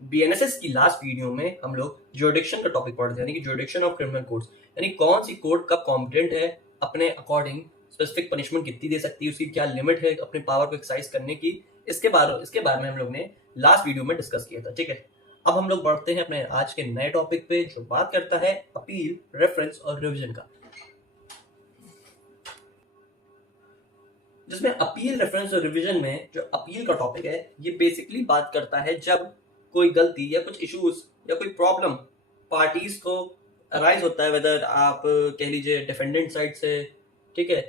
BNSS की last video में हम लोग ज्यूरिडिक्शन का टॉपिक पढ़ते हैं, यानी कि ज्यूरिडिक्शन ऑफ क्रिमिनल कोर्ट्स, यानी कौन सी कोर्ट कब कॉम्पिटेंट है अपने अकॉर्डिंग स्पेसिफिक पनिशमेंट कितनी दे सकती है, उसकी क्या लिमिट है अपने पावर को एक्सरसाइज करने की। इसके बारे में हम लोग ने लास्ट वीडियो में डिस्कस किया था। ठीक है, अब हम लोग बढ़ते हैं अपने आज के नए टॉपिक पे जो बात करता है अपील, रेफरेंस और रिविजन का, जिसमें अपील, रेफरेंस और रिवीजन में जो अपील का टॉपिक है ये बेसिकली बात करता है जब कोई गलती या कुछ इश्यूज या कोई प्रॉब्लम पार्टीज को अराइज होता है, वेदर आप कह लीजिए डिफेंडेंट साइड से, ठीक है,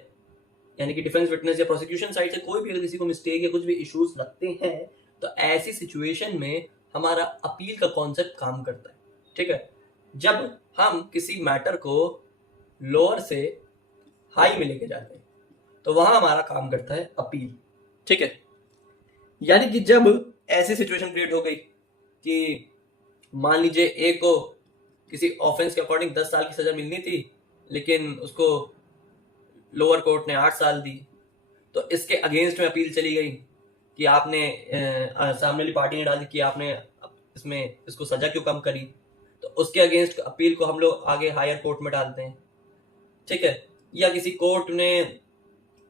यानी कि डिफेंस विटनेस या प्रोसिक्यूशन साइड से कोई भी अगर किसी को मिस्टेक या कुछ भी इश्यूज लगते हैं तो ऐसी सिचुएशन में हमारा अपील का कॉन्सेप्ट काम करता है। ठीक है, जब हम किसी मैटर को लोअर से हाई में लेके जाते हैं तो वहां हमारा काम करता है अपील। ठीक है, यानी कि जब ऐसी सिचुएशन क्रिएट हो गई कि मान लीजिए ए को किसी ऑफेंस के अकॉर्डिंग 10 साल की सजा मिलनी थी लेकिन उसको लोअर कोर्ट ने 8 साल दी, तो इसके अगेंस्ट में अपील चली गई कि आपने सामने वाली पार्टी ने डाली कि आपने इसमें इसको सजा क्यों कम करी, तो उसके अगेंस्ट अपील को हम लोग आगे हायर कोर्ट में डालते हैं। ठीक है, या किसी कोर्ट ने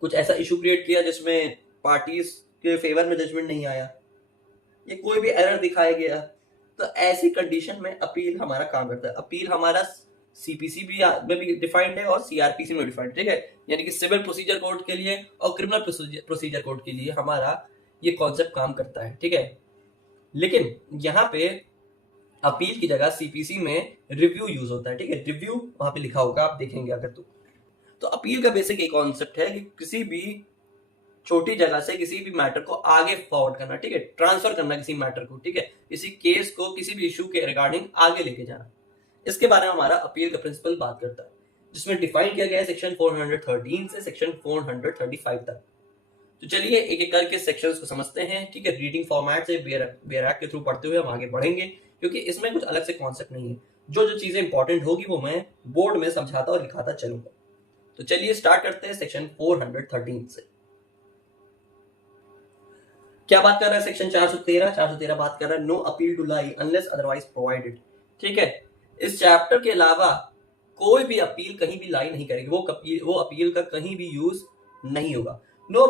कुछ ऐसा इशू क्रिएट किया जिसमें पार्टीज के फेवर में जजमेंट नहीं आया या कोई भी एरर दिखाया गया, तो ऐसी कंडीशन में अपील हमारा काम करता है। अपील हमारा सीपीसी में भी डिफाइंड है और सीआरपीसी में डिफाइंड। ठीक है, यानी कि सिविल प्रोसीजर कोड के लिए और क्रिमिनल प्रोसीजर कोड के लिए हमारा ये कॉन्सेप्ट काम करता है। ठीक है, लेकिन यहाँ पे अपील की जगह सीपीसी में रिव्यू यूज होता है। ठीक है, रिव्यू वहां पे लिखा होगा, आप देखेंगे अगर तो अपील का बेसिक एक कॉन्सेप्ट है कि किसी भी छोटी जगह से किसी भी मैटर को आगे फॉरवर्ड करना, ठीक है, ट्रांसफर करना किसी मैटर को, ठीक है, किसी केस को किसी भी इशू के रिगार्डिंग आगे लेके जाना। इसके बारे में हमारा अपील का प्रिंसिपल बात करता है, जिसमें डिफाइन किया गया है सेक्शन 413 से सेक्शन 435 तक। तो चलिए एक एक करके सेक्शंस को समझते हैं। ठीक है, रीडिंग फॉर्मेट से बेयर एक्ट के थ्रू पढ़ते हुए हम आगे बढ़ेंगे, क्योंकि इसमें कुछ अलग से कॉन्सेप्ट नहीं है। जो जो चीजें इंपॉर्टेंट होगी वो मैं बोर्ड में समझाता और लिखाता चलूंगा। तो चलिए स्टार्ट करते हैं सेक्शन 413 से। क्या बात कर रहा है सेक्शन 413 बात कर रहा है no appeal to lie unless otherwise provided. ठीक है, इस चैप्टर के अलावा कोई भी अपील कहीं भी लाई नहीं करेगी, वो अपील का कहीं भी यूज नहीं होगा। No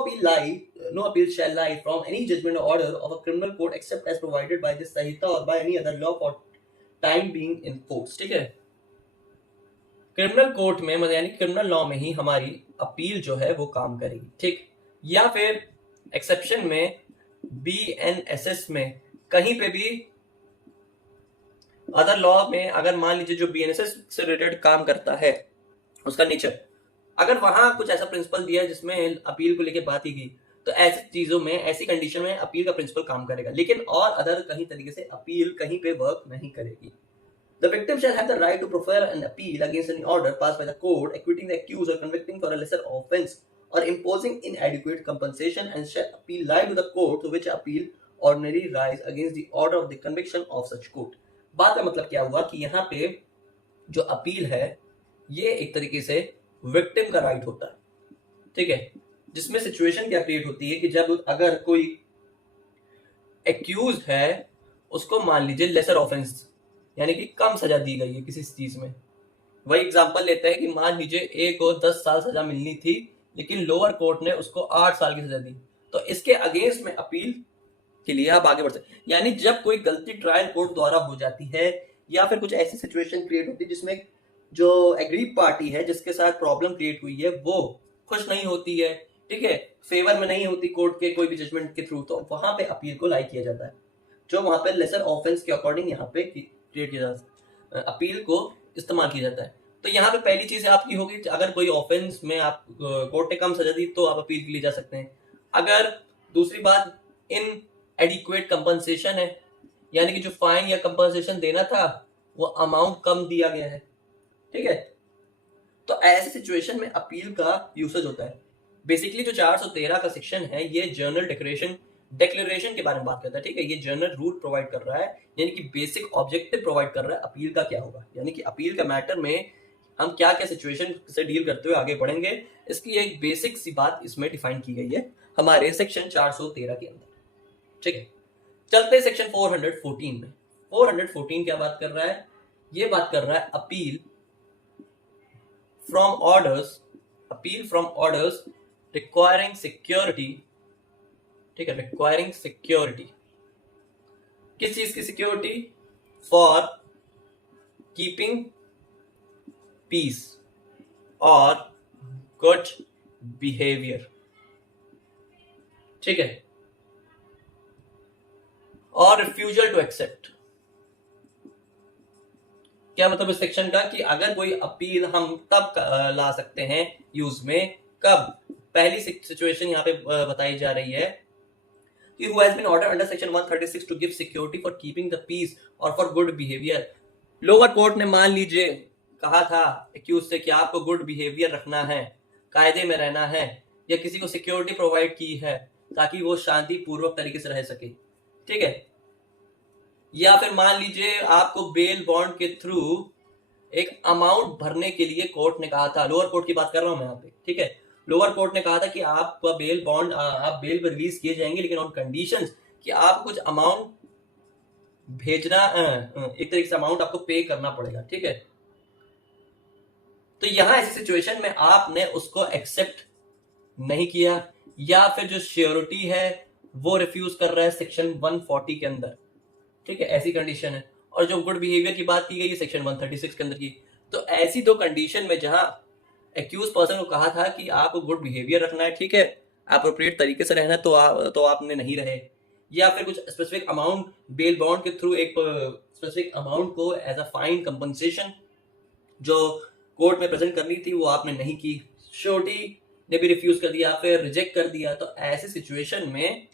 appeal shall lie from any judgment or order of a criminal court except as provided by this Sanhita or by any other law for time being in force. ठीक है, क्रिमिनल कोर्ट में यानी criminal law में ही हमारी appeal जो है वो काम करेगी। ठीक, या फिर एक्सेप्शन में बीएनएसएस में कहीं पे भी अदर लॉ में, अगर मान लीजिए जो बीएनएसएस से रिलेटेड काम करता है उसका नेचर, अगर वहां कुछ ऐसा प्रिंसिपल दिया जिसमें अपील को लेकर बात ही की, तो ऐसी चीजों में, ऐसी कंडीशन में अपील का प्रिंसिपल काम करेगा, लेकिन और अदर कहीं तरीके से अपील कहीं पे वर्क नहीं करेगी। The victim shall have the right to prefer an appeal against any order passed by the court acquitting the accused or convicting for a lesser offence or imposing inadequate compensation, and shall appeal lie to the court to which appeal ordinarily rise against the order of the conviction of such court। बात का मतलब क्या हुआ कि यहाँ पे जो appeal है ये एक तरीके से विक्टिम का राइट होता है। ठीक है, जिसमें सिचुएशन क्या क्रिएट होती है कि जब अगर कोई एक्यूज है उसको मान लीजिए लेसर ऑफेंस यानी कि कम सजा दी गई है किसी चीज में, वही एग्जांपल लेते हैं कि मान लीजिए ए को 10 साल सजा मिलनी थी लेकिन लोअर कोर्ट ने उसको 8 साल की सजा दी, तो इसके अगेंस्ट में अपील के लिए आप आगे बढ़ सकते हैं। यानी जब कोई गलती ट्रायल कोर्ट द्वारा हो जाती है या फिर कुछ ऐसी सिचुएशन क्रिएट होती है जिसमें जो एग्रीड पार्टी है जिसके साथ प्रॉब्लम क्रिएट हुई है वो खुश नहीं होती है, ठीक है, फेवर में नहीं होती कोर्ट के कोई भी जजमेंट के थ्रू, तो वहां पे अपील को लाई किया जाता है, जो वहां पे लेसर ऑफेंस के अकॉर्डिंग यहाँ पे क्रिएट किया जाता है, अपील को इस्तेमाल किया जाता है। तो यहाँ पे पहली चीज आपकी होगी, अगर कोई ऑफेंस में आप कोर्ट ने कम सजा दी तो आप अपील के लिए जा सकते हैं। अगर दूसरी बात इन एडिक्वेट कंपनसेशन है, यानी कि जो फाइन या कंपनसेशन देना था वो अमाउंट कम दिया गया है, ठीक है, तो ऐसे सिचुएशन में अपील का यूसेज होता है। बेसिकली जो 413 का सेक्शन है ये जर्नल डिक्लेरेशन के बारे में बात करता है। ठीक है, ये जर्नल रूल प्रोवाइड कर रहा है, यानी कि बेसिक ऑब्जेक्टिव प्रोवाइड कर रहा है अपील का क्या होगा, यानी कि अपील का मैटर में हम क्या क्या सिचुएशन से डील करते हुए आगे बढ़ेंगे, इसकी एक बेसिक सी बात इसमें डिफाइन की गई है हमारे सेक्शन 413 के अंदर। ठीक है, चलते हैं सेक्शन 414 में। 414 क्या बात कर रहा है? ये बात कर रहा है appeal from orders requiring security, ठीक है, रिक्वायरिंग सिक्योरिटी, किस चीज की सिक्योरिटी? फॉर कीपिंग पीस और गुड बिहेवियर, ठीक है, और रिफ्यूजल टू एक्सेप्ट। क्या मतलब इस सेक्शन का? कि अगर कोई अपील हम तब ला सकते हैं यूज में, कब? पहली सिचुएशन यहाँ पे बताई जा रही है कि who has been ordered under section 136 to give security for keeping the peace or for good behavior। Lower court ने मान लीजिए कहा था एक्यूज से कि आपको गुड बिहेवियर रखना है, कायदे में रहना है, या किसी को सिक्योरिटी प्रोवाइड की है ताकि वो शांति पूर्वक तरीके से रह सके, ठीक है। या फिर मान लीजिए आपको बेल बॉन्ड के थ्रू एक अमाउंट भरने के लिए कोर्ट ने कहा था, लोअर कोर्ट की बात कर रहा हूं मैं यहाँ पे, ठीक है। लोअर कोर्ट ने कहा था कि आपका बेल बॉन्ड, आप बेल पर रिलीज किए जाएंगे, लेकिन ऑन कंडीशंस कि आप कुछ अमाउंट भेजना, एक तरीके से अमाउंट आपको पे करना पड़ेगा, ठीक है। तो यहां ऐसी सिचुएशन में आपने उसको एक्सेप्ट नहीं किया, या फिर जो श्योरिटी है वो रिफ्यूज कर रहा है सेक्शन 140 के अंदर, ठीक है, ऐसी कंडीशन है। और जो गुड बिहेवियर की बात की गई है सेक्शन 136 के अंदर की। तो ऐसी दो कंडीशन में जहां एक्यूज पर्सन को कहा था कि आपको गुड बिहेवियर रखना है, ठीक है, अप्रोप्रिएट तरीके से रहना है, तो आपने नहीं रहे, या फिर कुछ स्पेसिफिक अमाउंट बेल बॉन्ड के थ्रू एक स्पेसिफिक अमाउंट को एज अ फाइन कंपनसेशन जो कोर्ट में प्रेजेंट करनी थी वो आपने नहीं की, श्योरिटी ने भी रिफ्यूज कर दिया, फिर रिजेक्ट कर दिया। तो ऐसे सिचुएशन में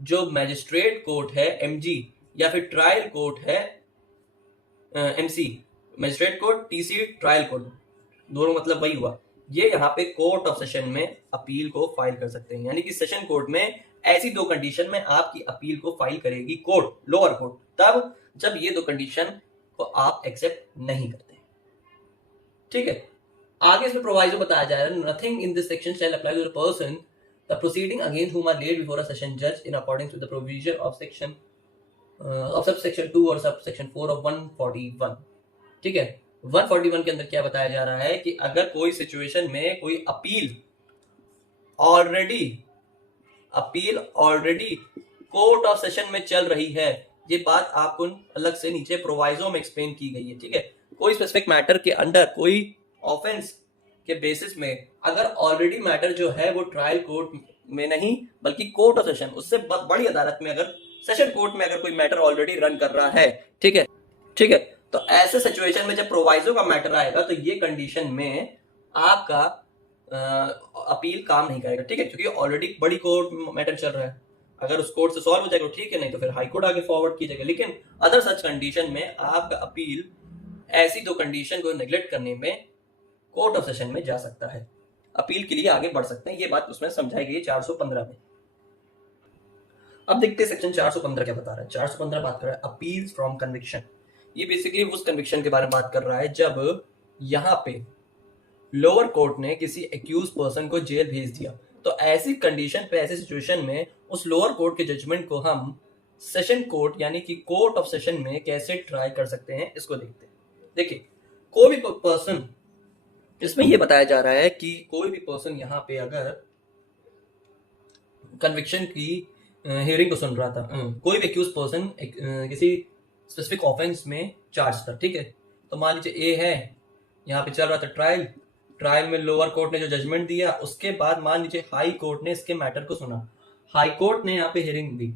जो मैजिस्ट्रेट कोर्ट है एमजी, या फिर ट्रायल कोर्ट है MC, magistrate court, TC, trial court, दोनों मतलब वही हुआ, ये यहाँ पे कोर्ट ऑफ सेशन में अपील को फाइल कर सकते हैं। यानी कि सेशन कोर्ट में ऐसी दो कंडीशन में आपकी अपील को फाइल करेगी कोर्ट, लोअर कोर्ट, तब जब ये दो कंडीशन को आप एक्सेप्ट नहीं करते, ठीक है। आगे इसमें प्रोवाइजो बताया जा रहा है, nothing in this section shall apply to the person the proceeding against whom are laid before a session जज in according to the provision of section of subsection 2 or subsection 4 of 141, ठीक है। 141 के अंदर क्या बताया जा रहा है कि अगर कोई सिचुएशन में कोई appeal already court of session में चल रही है, ये बात आपको अलग से नीचे प्रोवाइजो में एक्सप्लेन की गई है, ठीक है। कोई स्पेसिफिक मैटर के अंडर कोई ऑफेंस के बेसिस में अगर ऑलरेडी मैटर जो है वो ट्रायल कोर्ट में नहीं बल्कि कोर्ट ऑफ सेशन, उससे बड़ी अदालत में, अगर सेशन कोर्ट में अगर कोई मैटर ऑलरेडी रन कर रहा है, ठीक है, ठीक है, तो ऐसे सिचुएशन में जब प्रोवाइजो का मैटर आएगा तो ये कंडीशन में आपका अपील काम नहीं करेगा, ठीक है, क्योंकि ऑलरेडी बड़ी कोर्ट मैटर चल रहा है। अगर उस कोर्ट से सॉल्व हो जाएगा ठीक है, नहीं तो फिर हाई कोर्ट आगे फॉरवर्ड की जाएगा। लेकिन अदर सच कंडीशन में आपका अपील ऐसी दो कंडीशन को नेग्लेक्ट करने में कोर्ट ऑफ सेशन में जा सकता है, अपील के लिए आगे बढ़ सकते हैं। ये बात उसमें समझाई गई है 415 में। अब देखते हैं सेक्शन 415 क्या बता रहा है। 415 बात कर रहा है अपील फ्रॉम कन्विक्शन। ये बेसिकली उस कन्विक्शन के बारे में बात कर रहा है जब यहाँ पे लोअर कोर्ट ने किसी एक्यूज पर्सन को जेल भेज दिया। तो ऐसी कंडीशन पे, ऐसी सिचुएशन में उस लोअर कोर्ट के जजमेंट को हम सेशन कोर्ट यानी कि कोर्ट ऑफ सेशन में कैसे ट्राई कर सकते हैं, इसको देखते हैं। देखिए, कोई भी पर्सन, इसमें यह बताया जा रहा है कि कोई भी पर्सन यहाँ पे अगर कन्विक्शन की हियरिंग को सुन रहा था, कोई भी एक्यूज पर्सन किसी स्पेसिफिक ऑफेंस में चार्ज था, ठीक है। तो मान लीजिए ए है, यहाँ पे चल रहा था ट्रायल में लोअर कोर्ट ने जो जजमेंट दिया, उसके बाद मान लीजिए हाई कोर्ट ने इसके मैटर को सुना, हाई कोर्ट ने यहाँ पे हियरिंग दी।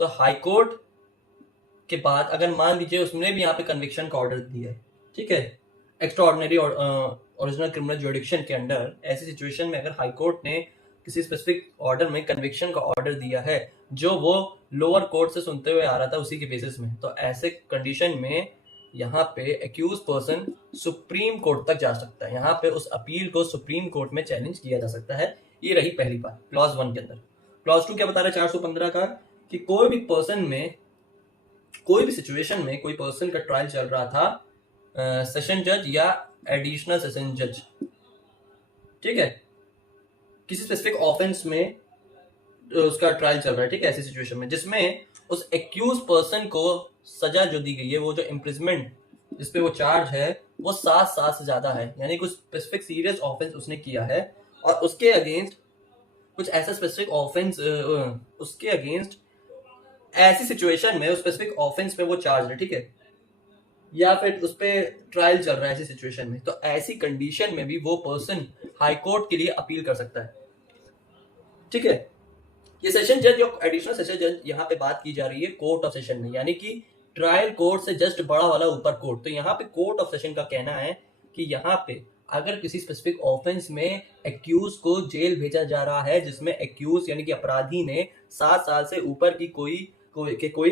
तो हाई कोर्ट के बाद अगर मान लीजिए उसने भी यहाँ पे कन्विक्शन का ऑर्डर दिया है, ठीक है, एक्स्ट्रा ऑर्डिनरी ओरिजिनल क्रिमिनल जुडिक्शन के अंडर, ऐसी सिचुएशन में अगर हाई कोर्ट ने किसी स्पेसिफिक ऑर्डर में कन्विक्शन का ऑर्डर दिया है जो वो लोअर कोर्ट से सुनते हुए आ रहा था उसी के बेसिस में, तो ऐसे कंडीशन में यहाँ पे एक्यूज पर्सन सुप्रीम कोर्ट तक जा सकता है। यहाँ पे उस अपील को सुप्रीम कोर्ट में चैलेंज किया जा सकता है। ये रही पहली बात क्लॉज 1 के अंदर। क्लॉज 2 क्या बता रहा है 415 का, कि कोई भी पर्सन में, कोई भी सिचुएशन में कोई पर्सन का ट्रायल चल रहा था सेशन जज या एडिशनल सेशन जज, ठीक है, किसी स्पेसिफिक ऑफेंस में उसका ट्रायल चल रहा है, ठीक है, ऐसी सिचुएशन में जिसमें उस एक्यूज पर्सन को सजा जो दी गई है, वो जो इम्प्रिजमेंट जिसपे वो चार्ज है, वो 7 साल से ज्यादा है, यानी कुछ स्पेसिफिक सीरियस ऑफेंस उसने किया है और उसके अगेंस्ट कुछ ऐसा स्पेसिफिक ऑफेंस, उसके अगेंस्ट ऐसी सिचुएशन में उस स्पेसिफिक ऑफेंस में वो चार्ज है, ठीक है, या फिर उस पर ट्रायल चल रहा है ऐसी सिचुएशन में, तो ऐसी कंडीशन में भी वो पर्सन हाई कोर्ट के लिए अपील कर सकता है, ठीक है। ये सेशन जज और एडिशनल सेशन जज यहाँ पे बात की जा रही है कोर्ट ऑफ सेशन में, यानी कि ट्रायल कोर्ट से जस्ट बड़ा वाला ऊपर कोर्ट। तो यहाँ पे कोर्ट ऑफ सेशन का कहना है कि यहाँ पे अगर किसी स्पेसिफिक ऑफेंस में एक्यूज को जेल भेजा जा रहा है, जिसमें एक्यूज यानी कि अपराधी ने 7 साल से ऊपर की कोई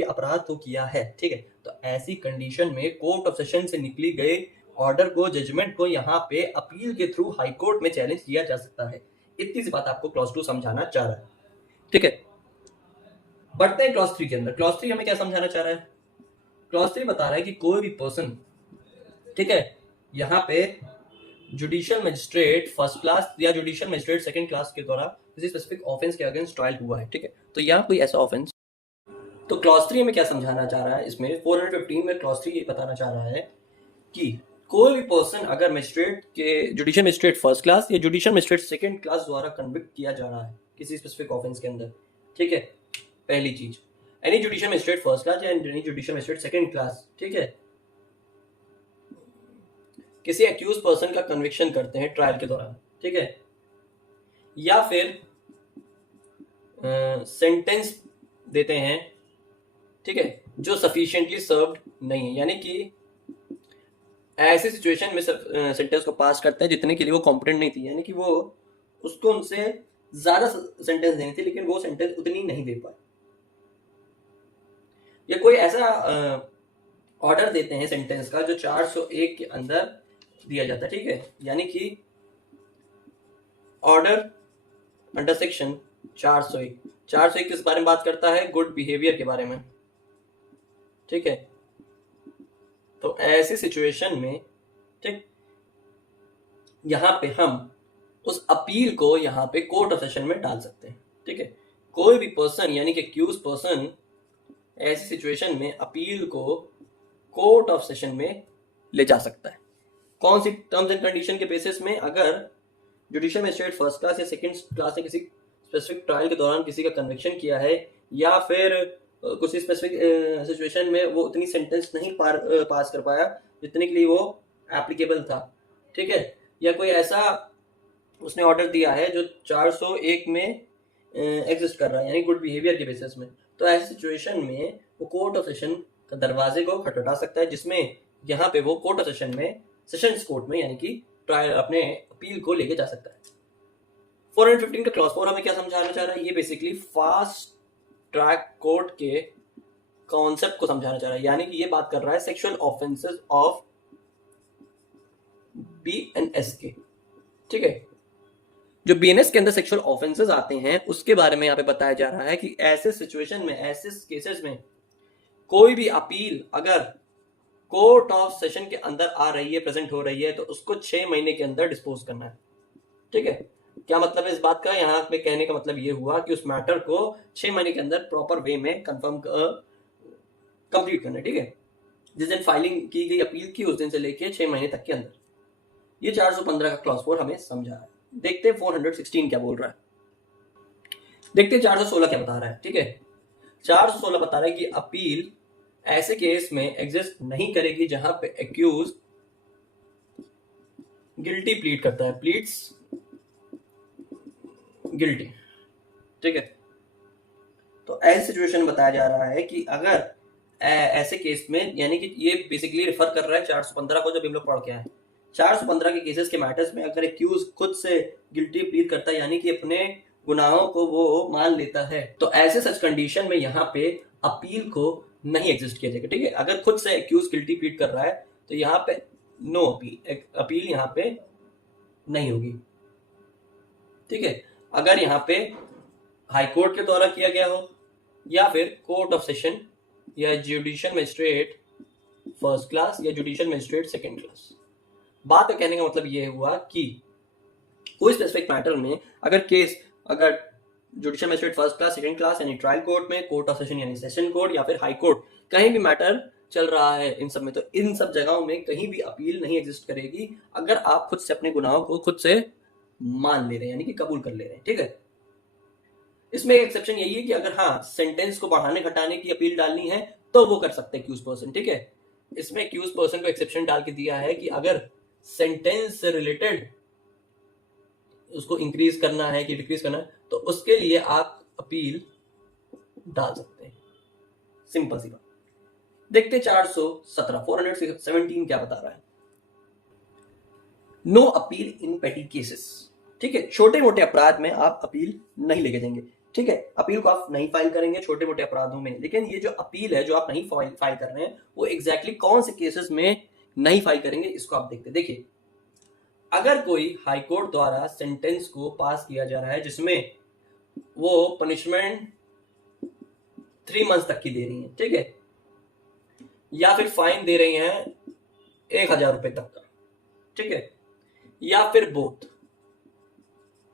अपराध तो किया है, ठीक है, तो ऐसी कंडीशन में कोर्ट ऑफ सेशन से निकली गई ऑर्डर को, जजमेंट को यहाँ पे अपील के थ्रू हाई कोर्ट में चैलेंज किया जा सकता है। इतनी सी बात आपको क्लॉज 2 समझाना चाह रहा है, ठीक है। बढ़ते हैं क्लॉज 3 के अंदर। क्लॉज 3 हमें क्या समझाना चाह रहा है? क्लॉज 3 बता रहा है कि कोई भी पर्सन, ठीक है, यहाँ पे जुडिशियल मजिस्ट्रेट फर्स्ट क्लास या जुडिशियल मजिस्ट्रेट सेकंड क्लास के द्वारा किसी स्पेसिफिक ऑफेंस के अगेंस्ट ट्रायल हुआ है, ठीक है, तो यहाँ कोई ऐसा ऑफेंस, तो क्लॉज 3 में क्या समझाना चाह रहा है? इसमें 415 में क्लॉज 3 ये बताना चाह रहा है कि कोई भी पर्सन अगर मजिस्ट्रेट के जुडिशियल मजिस्ट्रेट फर्स्ट क्लास या जुडिशियल मजिस्ट्रेट सेकंड क्लास द्वारा कन्विक्ट किया जा रहा है किसी स्पेसिफिक ऑफेंस के अंदर, ठीक है, पहली चीज, any judicial magistrate first class या any judicial magistrate second class, ठीक है, किसी एक्यूज पर्सन का कन्विक्शन करते हैं ट्रायल के दौरान, ठीक है, या फिर सेंटेंस देते हैं, ठीक है, जो सफिशिएंटली सर्व्ड नहीं है, यानी कि ऐसी सिचुएशन में सेंटेंस को पास करता है जितने के लिए वो कॉम्पिटेंट नहीं थी, यानी कि वो उसको उनसे ज्यादा सेंटेंस देनी थी लेकिन वो सेंटेंस उतनी नहीं दे पाए, या कोई ऐसा ऑर्डर देते हैं सेंटेंस का जो 401 के अंदर दिया जाता है, ठीक है, यानी कि ऑर्डर अंडर सेक्शन 401 किस बारे में बात करता है? गुड बिहेवियर के बारे में, ठीक है, तो ऐसी सिचुएशन में, ठीक, यहां पे हम उस अपील को यहां पे कोर्ट ऑफ सेशन में डाल सकते हैं, ठीक है, कोई भी पर्सन यानी कि एक्यूज पर्सन ऐसी सिचुएशन में अपील को कोर्ट ऑफ सेशन में ले जा सकता है। कौन सी टर्म्स एंड कंडीशन के बेसिस में? अगर जुडिशियल मजिस्ट्रेट फर्स्ट क्लास या सेकंड क्लास ने किसी स्पेसिफिक ट्रायल के दौरान किसी का कन्विक्शन किया है, या फिर कुछ स्पेसिफिक सिचुएशन में वो उतनी सेंटेंस नहीं पास कर पाया जितने के लिए वो एप्लीकेबल था, ठीक है, या कोई ऐसा उसने ऑर्डर दिया है जो 401 में एग्जिस्ट कर रहा है, यानी गुड बिहेवियर के बेसिस में, तो ऐसी सिचुएशन में वो कोर्ट ऑफ सेशन का दरवाजे को खटखटा सकता है, जिसमें यहाँ पे वो कोर्ट ऑफ सेशन में, सेशंस कोर्ट में, यानी कि ट्रायल अपने अपील को लेके जा सकता है। 415 का क्लॉज 4 हमें क्या समझाना चाह रहा है? ये बेसिकली फास्ट ट्रैक कोर्ट के कॉन्सेप्ट को समझाना चाह रहा है, यानी कि ये बात कर रहा है सेक्सुअल ऑफेंसेस ऑफ बीएनएस के, ठीक है, जो बीएनएस के अंदर सेक्सुअल ऑफेंसेस आते हैं उसके बारे में यहाँ पे बताया जा रहा है कि ऐसे सिचुएशन में, ऐसे केसेस में कोई भी अपील अगर कोर्ट ऑफ सेशन के अंदर आ रही है, प्रेजेंट हो रही है, तो उसको 6 महीने के अंदर डिस्पोज करना है, ठीक है। क्या मतलब है इस बात का? यहाँ पे कहने का मतलब ये हुआ कि उस मैटर को 6 महीने के अंदर प्रॉपर वे में कंप्लीट करना है, ठीक है, जिस दिन फाइलिंग की गई अपील की उस दिन से लेके 6 महीने तक के अंदर। ये 415 का क्लॉज 4 हमें समझा है। देखते हैं 416 क्या बोल रहा है, देखते हैं 416 क्या बता रहा है, ठीक है। 416 बता रहा है कि अपील ऐसे केस में एग्जिस्ट नहीं करेगी जहां पे एक्यूज गिल्टी प्लीड करता है, प्लीड्स गिल्टी, ठीक है। तो ऐसी सिचुएशन बताया जा रहा है कि अगर ऐसे केस में, यानी कि ये बेसिकली रेफर कर रहा है 415 को, जब हम लोग पढ़ के आए 415 के केसेस के मैटर्स में अगर एक्यूज खुद से गिल्टी प्लीड करता है, यानी कि अपने गुनाहों को वो मान लेता है, तो ऐसे सच कंडीशन में यहाँ पे अपील को नहीं एग्जिस्ट किया जाएगा, ठीक है। अगर खुद से एक्यूज गिल्टी प्लीड कर रहा है तो यहाँ पे नो अपील यहाँ पे नहीं होगी, ठीक है। अगर यहाँ पे हाई कोर्ट के द्वारा किया गया हो या फिर कोर्ट ऑफ सेशन या जुडिशियल मजिस्ट्रेट फर्स्ट क्लास या जुडिशियल मजिस्ट्रेट सेकंड क्लास। बात का कहने का मतलब ये हुआ कि कोई स्पेसिफिक मैटर में अगर judicial magistrate first class, second class यानी ट्रायल कोर्ट में, कोर्ट ऑफ सेशन यानी सेशन कोर्ट, या फिर हाई कोर्ट, कहीं भी मैटर चल रहा है इन सब में, तो इन सब जगहों में कहीं भी अपील नहीं एग्जिस्ट करेगी अगर आप खुद से अपने गुनाहों को खुद से मान ले रहे हैं, यानी कि कबूल कर ले रहे हैं। ठीक है, इसमें एक एक्सेप्शन यही है कि अगर हाँ सेंटेंस को बढ़ाने घटाने की अपील डालनी है तो वो कर सकते हैं एक्यूज पर्सन। ठीक है, इसमें एक्यूज पर्सन को एक्सेप्शन डाल के दिया है कि अगर सेंटेंस से रिलेटेड उसको इंक्रीज करना है कि डिक्रीज करना है तो उसके लिए आप अपील डाल सकते हैं। सिंपल सी बात। देखते 417 क्या बता रहा है। नो अपील इन पेटी केसेस। ठीक है, छोटे मोटे अपराध में आप अपील नहीं लेके जाएंगे। ठीक है, अपील को आप नहीं फाइल करेंगे छोटे मोटे अपराधों में, लेकिन ये जो अपील है जो आप नहीं फाइल कर रहे हैं वो एग्जैक्टली कौन से केसेस में नहीं फाइल करेंगे इसको आप देखते। देखिए, अगर कोई हाईकोर्ट द्वारा सेंटेंस को पास किया जा रहा है जिसमें वो पनिशमेंट 3 मंथ्स तक की दे रही है, ठीक है, या फिर फाइन दे रही हैं 1000 रुपए तक का, ठीक है, या फिर बोथ,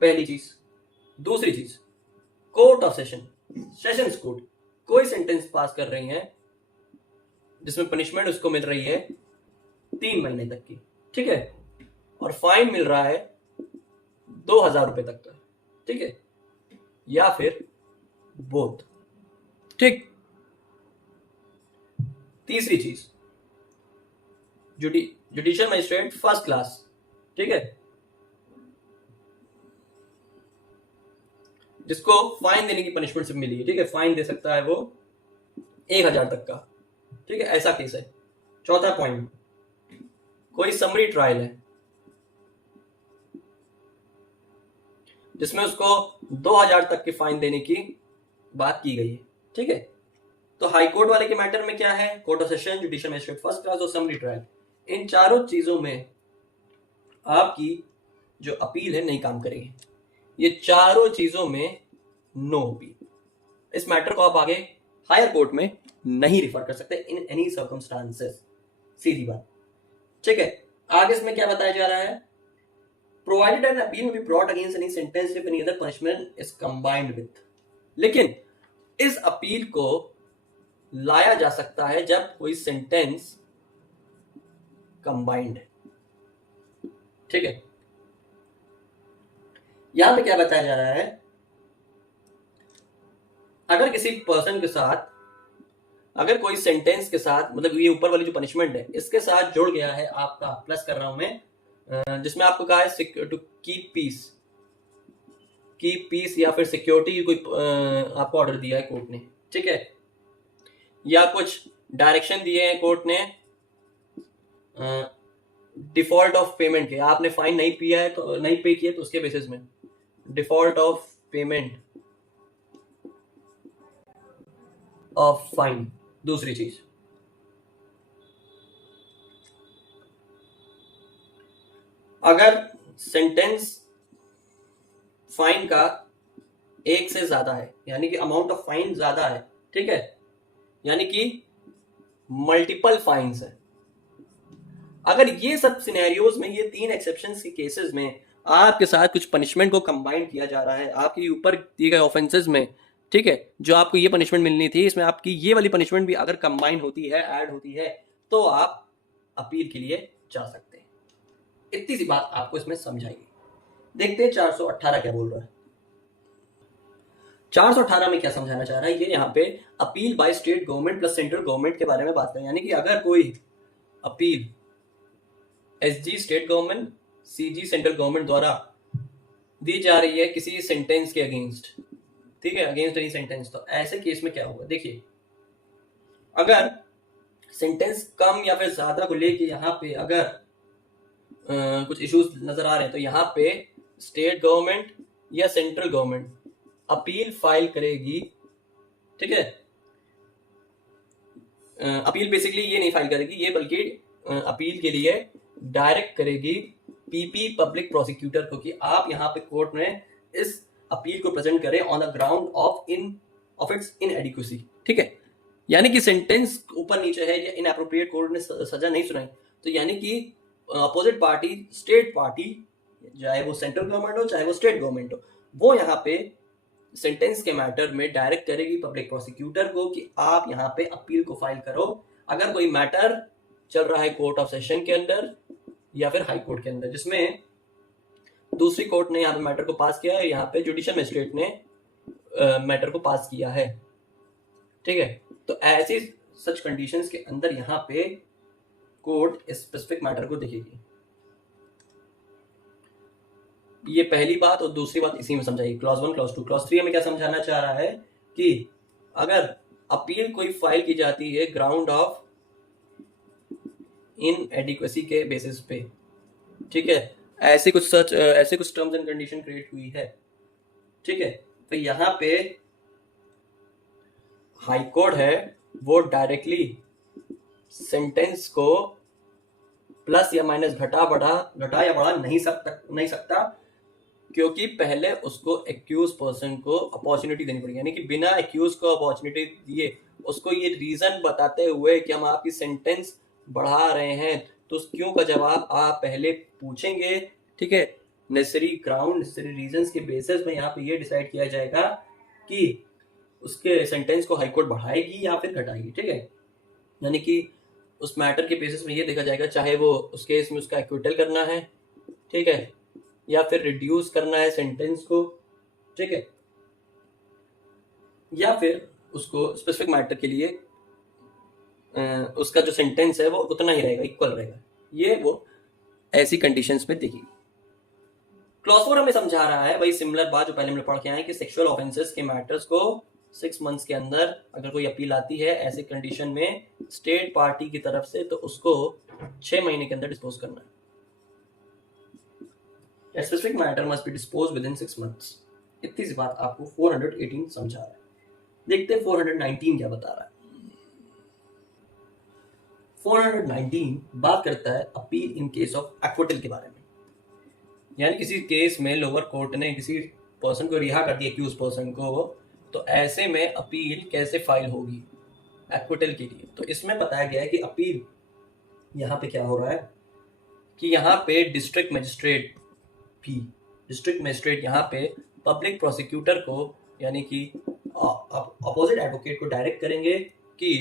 पहली चीज। दूसरी चीज, court of session, sessions court कोई सेंटेंस पास कर रही है जिसमें पनिशमेंट उसको मिल रही है 3 महीने तक की, ठीक है, और फाइन मिल रहा है 2000 रुपए तक का, ठीक है, या फिर बोथ। ठीक। तीसरी चीज, जुडिशियल मजिस्ट्रेट फर्स्ट क्लास, ठीक है, जिसको फाइन देने की पनिशमेंट से मिली है, ठीक है, फाइन दे सकता है वो 1000 तक का, ठीक है, ऐसा केस है। चौथा पॉइंट, कोई समरी ट्रायल है जिसमें उसको 2000 तक की फाइन देने की बात की गई है, ठीक है। तो हाईकोर्ट वाले के मैटर में क्या है, court of session, judicial magistrate first class और समरी ट्रायल, इन चारों चीजों में आपकी जो अपील है नहीं काम करेगी। ये चारों चीजों में नो अपील। इस मैटर को आप आगे हायर कोर्ट में नहीं रिफर कर सकते इन एनी सर्कमस्टांसेस, सीधी बात, ठीक है। आगे इसमें क्या बताया जा रहा है, प्रोवाइडेड एन अपील में be brought against any sentence if any other punishment is combined with. लेकिन इस अपील को लाया जा सकता है जब कोई सेंटेंस कंबाइंड है, ठीक है। यहां पे क्या बताया जा रहा है, अगर किसी पर्सन के साथ, अगर कोई सेंटेंस के साथ, मतलब ये ऊपर वाली जो पनिशमेंट है इसके साथ जुड़ गया है, आपका प्लस कर रहा हूं मैं, जिसमें आपको कहा है टू कीप पीस या फिर सिक्योरिटी कोई आपको ऑर्डर दिया है कोर्ट ने, ठीक है, या कुछ डायरेक्शन दिए हैं कोर्ट ने डिफॉल्ट ऑफ पेमेंट के, आपने फाइन नहीं पिया है तो नहीं पे किया तो उसके बेसिस में default of payment of fine. दूसरी चीज, अगर सेंटेंस फाइन का 1 से ज्यादा है, यानी कि अमाउंट ऑफ फाइन ज्यादा है, ठीक है, यानी कि मल्टीपल फाइन्स है, अगर ये सब सिनेरियोज में, ये 3 एक्सेप्शंस के केसेस में आपके साथ कुछ पनिशमेंट को कंबाइन किया जा रहा है आपके ऊपर दिए गए ऑफेंसेस में, ठीक है, जो आपको ये पनिशमेंट मिलनी थी इसमें आपकी ये वाली पनिशमेंट भी अगर कंबाइन होती है, ऐड होती है, तो आप अपील के लिए जा सकते हैं। इतनी सी बात आपको इसमें समझाएगी। देखते हैं 418 क्या बोल रहा है। 418 में क्या समझाना चाह रहा है, ये यहाँ पे appeal by state government plus central government के बारे में बात करें, यानी कि अगर कोई appeal SG state government, CG central government द्वारा दी जा रही है किसी सेंटेंस के अगेंस्ट, ठीक है, अगेंस्ट एनी सेंटेंस, तो ऐसे केस में क्या होगा, देखिए, अगर सेंटेंस कम या फिर ज्यादा को लेके यहाँ पे अगर कुछ इश्यूज नजर आ रहे हैं तो यहाँ पे स्टेट गवर्नमेंट या सेंट्रल गवर्नमेंट अपील फाइल करेगी, ठीक है। अपील बेसिकली ये नहीं फाइल करेगी, ये बल्कि अपील के लिए डायरेक्ट करेगी पीपी पब्लिक प्रोसिक्यूटर को कि आप यहाँ पे कोर्ट में इस अपील को प्रेजेंट करें on the ground of its inadequacy, ठीक है, यानी कि सेंटेंस ऊपर नीचे है या इनएप्रोप्रिएट, कोर्ट ने सजा नहीं सुनाई, तो यानी कि अपोजिट पार्टी, स्टेट पार्टी, चाहे वो सेंट्रल गवर्नमेंट हो चाहे वो स्टेट गवर्नमेंट हो, वो यहाँ पे सेंटेंस के मैटर में डायरेक्ट करेगी पब्लिक प्रोसिक्यूटर को कि आप यहाँ पे अपील को फाइल करो। अगर कोई मैटर चल रहा है कोर्ट ऑफ सेशन के अंदर या फिर हाई कोर्ट के अंदर, जिसमें दूसरी कोर्ट ने यहाँ पे मैटर को पास किया है, यहाँ पे जुडिशियल मजिस्ट्रेट ने मैटर को पास किया है, ठीक है। तो ऐसी सच कंडीशंस के अंदर यहाँ पे कोर्ट स्पेसिफिक मैटर को देखेगी। ये पहली बात। और दूसरी बात इसी में समझाइए, क्लॉज 1, क्लॉज 2, क्लॉज 3 हमें क्या समझाना चाह रहा है कि अगर अपील कोई फाइल की जाती है ग्राउंड ऑफ इनएडिक्वेसी के बेसिस पे, ठीक है, ऐसे कुछ टर्म्स एंड कंडीशन क्रिएट हुई है, ठीक है, तो यहाँ पे हाई कोर्ट है वो डायरेक्टली सेंटेंस को प्लस या माइनस घटा या बढ़ा नहीं सकता, क्योंकि पहले उसको एक्यूज पर्सन को अपॉर्चुनिटी देनी पड़ेगी। यानी कि बिना एक्यूज को अपॉर्चुनिटी दिए उसको ये रीजन बताते हुए कि हम आपकी सेंटेंस बढ़ा रहे हैं, तो उस क्यों का जवाब आप पहले पूछेंगे, ठीक है। नेसेसरी ग्राउंड, नेसेसरी रीजंस के बेसिस में यहाँ पे ये डिसाइड किया जाएगा कि उसके सेंटेंस को हाईकोर्ट बढ़ाएगी या फिर घटाएगी, ठीक है। यानी कि उस मैटर के बेसिस में ये देखा जाएगा, चाहे वो उस केस में उसका एक्विटल करना है, ठीक है, या फिर रिड्यूस करना है सेंटेंस को, ठीक है, या फिर उसको स्पेसिफिक मैटर के लिए उसका जो सेंटेंस है वो उतना ही रहेगा, इक्वल रहेगा। ये वो ऐसी कंडीशंस में देखिए। क्लॉज 4 हमें समझा रहा है वही सिमिलर बात जो पहले हमने पढ़ के आए कि सेक्सुअल ऑफेंसेस के मैटर्स को 6 मंथ्स के अंदर अगर कोई अपील आती है ऐसी कंडीशन में स्टेट पार्टी की तरफ से, तो उसको 6 महीने के अंदर डिस्पोज करना है। A specific matter must be disposed within 6 months। इतनी सी बात आपको 418 समझा रहा है। देखते हैं 419 क्या बता रहा है। 419 बात करता है appeal in case of acquittal के बारे में। यानी किसी केस में लोअर कोर्ट ने किसी पर्सन को रिहा कर दिया, एक्यूज पर्सन को, तो ऐसे में अपील कैसे फाइल होगी एक्विटल के लिए। तो इसमें बताया गया है कि अपील यहाँ पे क्या हो रहा है कि यहाँ पे डिस्ट्रिक्ट मजिस्ट्रेट यहाँ पे पब्लिक प्रोसिक्यूटर को यानी कि अपोजिट एडवोकेट को डायरेक्ट करेंगे कि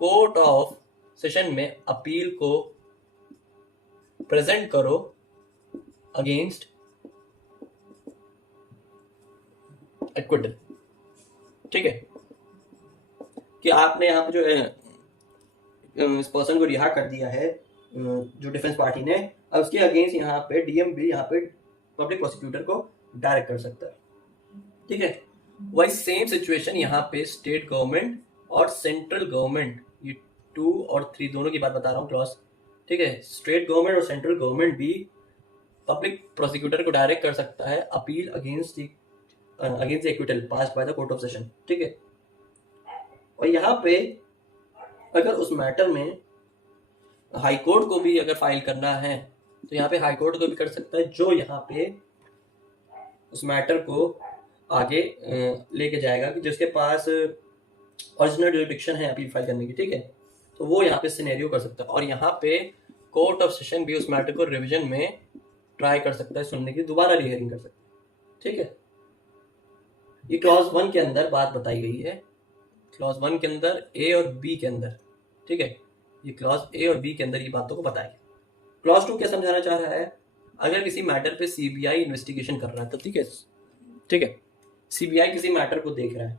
कोर्ट ऑफ सेशन में अपील को प्रेजेंट करो अगेंस्ट एक्विटल, ठीक है, कि आपने यहाँ पे जो इस पर्सन को रिहा कर दिया है जो डिफेंस पार्टी ने, अब उसके अगेंस्ट यहाँ पे डीएम भी यहाँ पे पब्लिक प्रोसिक्यूटर को डायरेक्ट कर सकता है, ठीक है। वही सेम सिचुएशन यहाँ पे स्टेट गवर्नमेंट और सेंट्रल गवर्नमेंट, ये 2 और 3 दोनों की बात बता रहा हूँ क्लॉज, ठीक है। स्टेट गवर्नमेंट और सेंट्रल गवर्नमेंट भी पब्लिक प्रोसिक्यूटर को डायरेक्ट कर सकता है appeal against acquittal passed by the court of session, ठीक है। और यहाँ पे अगर उस मैटर में हाई कोर्ट को भी अगर फाइल करना है तो यहाँ पे हाई कोर्ट को भी कर सकता है, जो यहाँ पे उस मैटर को आगे लेके जाएगा कि जिसके पास ओरिजिनल जुरिडिक्शन है अपील फाइल करने की, ठीक है, तो वो यहाँ पे सिनेरियो कर सकता है। और यहाँ पे कोर्ट ऑफ सेशन भी उस मैटर को रिवीजन में ट्राई कर सकता है, सुनने की दोबारा रिहियरिंग कर सकता है, ठीक है। ये क्लॉज 1 के अंदर बात बताई गई है, क्लॉज 1 के अंदर ए और बी के अंदर, ठीक है, ये क्लॉज ए और बी के अंदर ये बातों को बताई। क्लॉज 2 क्या समझाना चाह रहा है, अगर किसी मैटर पे सीबीआई इन्वेस्टिगेशन कर रहा है तो ठीक है, सीबीआई किसी मैटर को देख रहा है,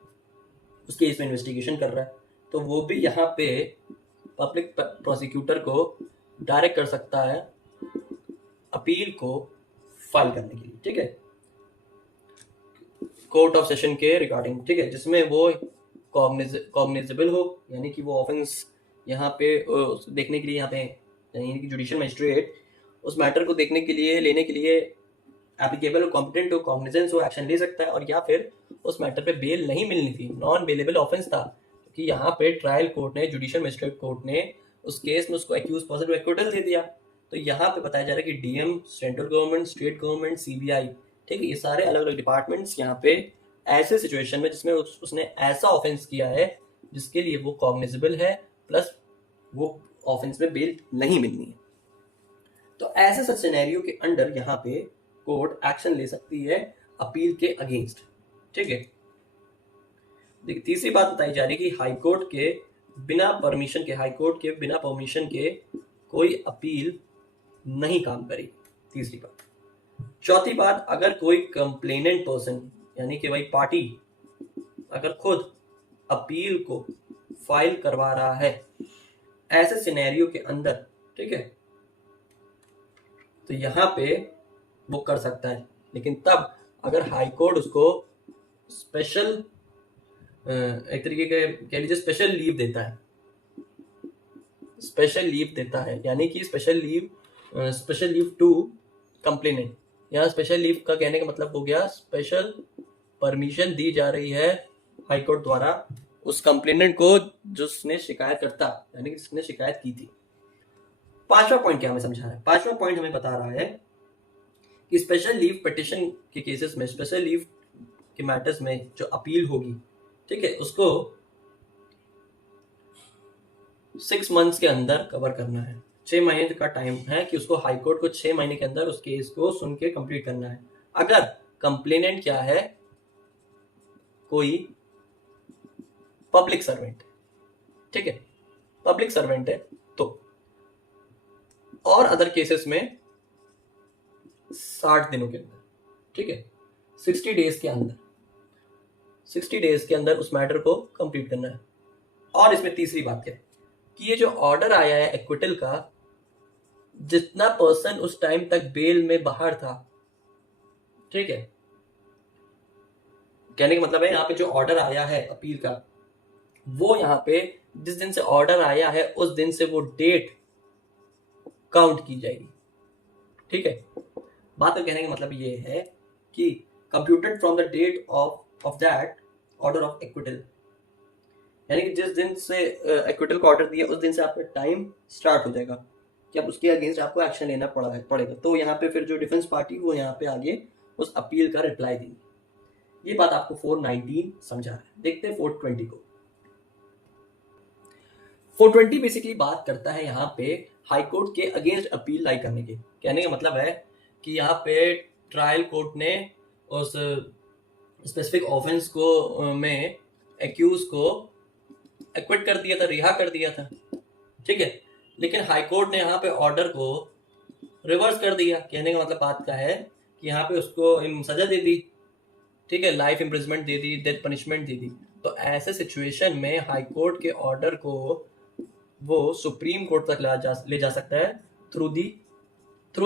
उस केस में इन्वेस्टिगेशन कर रहा है, तो वो भी यहाँ पे पब्लिक प्रोसिक्यूटर को डायरेक्ट कर सकता है अपील को फाइल करने के लिए, ठीक है, कोर्ट ऑफ सेशन के रिगार्डिंग, ठीक है, जिसमें वो कॉग्निजेबल हो, यानी कि वो ऑफेंस यहाँ पे देखने के लिए यहाँ पे यानी कि जुडिशियल मजिस्ट्रेट उस मैटर को देखने के लिए लेने के लिए एप्लीकेबल हो, कॉम्पिटेंट हो, कॉग्निजेंस हो, एक्शन ले सकता है। और या फिर उस मैटर पे बेल नहीं मिलनी थी, नॉन बेलेबल ऑफेंस था, क्योंकि यहाँ पे ट्रायल कोर्ट ने, जुडिशियल मजिस्ट्रेट कोर्ट ने उस केस में उसको एक्यूज पर्सन को एक्विटल दे दिया। तो यहाँ पे बताया जा रहा है कि DM, central government, state government, CBI, ठीक है, ये सारे अलग अलग डिपार्टमेंट्स यहाँ पे ऐसे सिचुएशन में जिसमें उसने ऐसा ऑफेंस किया है जिसके लिए वो कॉग्निजेबल है, प्लस वो ऑफेंस में बेल नहीं मिलनी है, तो ऐसे सिनेरियो के अंडर यहाँ पे कोर्ट एक्शन ले सकती है अपील के अगेंस्ट, ठीक है। देखिए तीसरी बात बताई जा रही है कि हाईकोर्ट के बिना परमिशन के कोई अपील नहीं काम करेगी, तीसरी बात। चौथी बात, अगर कोई कंप्लेनेंट पर्सन यानी कि भाई पार्टी अगर खुद अपील को फाइल करवा रहा है ऐसे सिनेरियो के अंदर, ठीक है, तो यहां पे वो कर सकता है। लेकिन तब अगर हाई कोर्ट उसको स्पेशल एक तरीके के कह लीजिए स्पेशल लीव देता है, यानी कि स्पेशल लीव टू कंप्लेनेंट, या स्पेशल लीव का कहने का मतलब हो गया स्पेशल परमिशन दी जा रही है हाई कोर्ट द्वारा उस कंप्लेनेंट को जिसने शिकायत करता, यानी कि जिसने शिकायत की थी। पांचवा पॉइंट क्या हमें समझा रहा है? पांचवा पॉइंट हमें बता रहा है कि स्पेशल लीव पिटिशन के केसेस में, स्पेशल लीव के मैटर्स में जो अपील होगी, ठीक है, उसको 6 मंथ्स के अंदर कवर करना है। 6 महीने का टाइम है कि उसको हाई कोर्ट को 6 महीने के अंदर उस केस को सुन के कंप्लीट करना है। अगर कंप्लेनेंट क्या है, कोई पब्लिक सर्वेंट, ठीक है, पब्लिक सर्वेंट है तो, और अदर केसेस में 60 दिनों के अंदर, ठीक है, 60 डेज के अंदर उस मैटर को कंप्लीट करना है। और इसमें तीसरी बात क्या है कि ये जो ऑर्डर आया है एक्विटल का, जितना पर्सन उस टाइम तक बेल में बाहर था, ठीक है, कहने का मतलब है यहाँ पे जो ऑर्डर आया है अपील का, वो यहाँ पे जिस दिन से ऑर्डर आया है उस दिन से वो डेट काउंट की जाएगी, ठीक है। बात का कहने का मतलब ये है कि computed from the date of that order of acquittal, यानी कि जिस दिन से एक्विटल को ऑर्डर दिया उस दिन से आपका टाइम स्टार्ट हो जाएगा कि अब उसके अगेंस्ट आपको एक्शन लेना पड़ेगा। तो यहाँ पे फिर जो डिफेंस पार्टी वो यहाँ पे आगे उस अपील का रिप्लाई देंगे। ये बात आपको 419 समझा है। देखते हैं 420 को। 420 बेसिकली बात करता है यहाँ पे हाई कोर्ट के अगेंस्ट अपील लाई करने के। कहने का मतलब है कि यहाँ पे ट्रायल कोर्ट ने उस स्पेसिफिक ऑफेंस को में एक्यूज को एक्विट कर दिया था, रिहा कर दिया था, ठीक है, लेकिन हाई कोर्ट ने यहाँ पे ऑर्डर को रिवर्स कर दिया। कहने का मतलब बात का है कि यहाँ पे उसको सजा दे दी, ठीक है, लाइफ इम्प्रिजमेंट दे दी, डेथ पनिशमेंट दे दी। तो ऐसे सिचुएशन में हाई कोर्ट के ऑर्डर को वो सुप्रीम कोर्ट तक ले जा सकता है थ्रू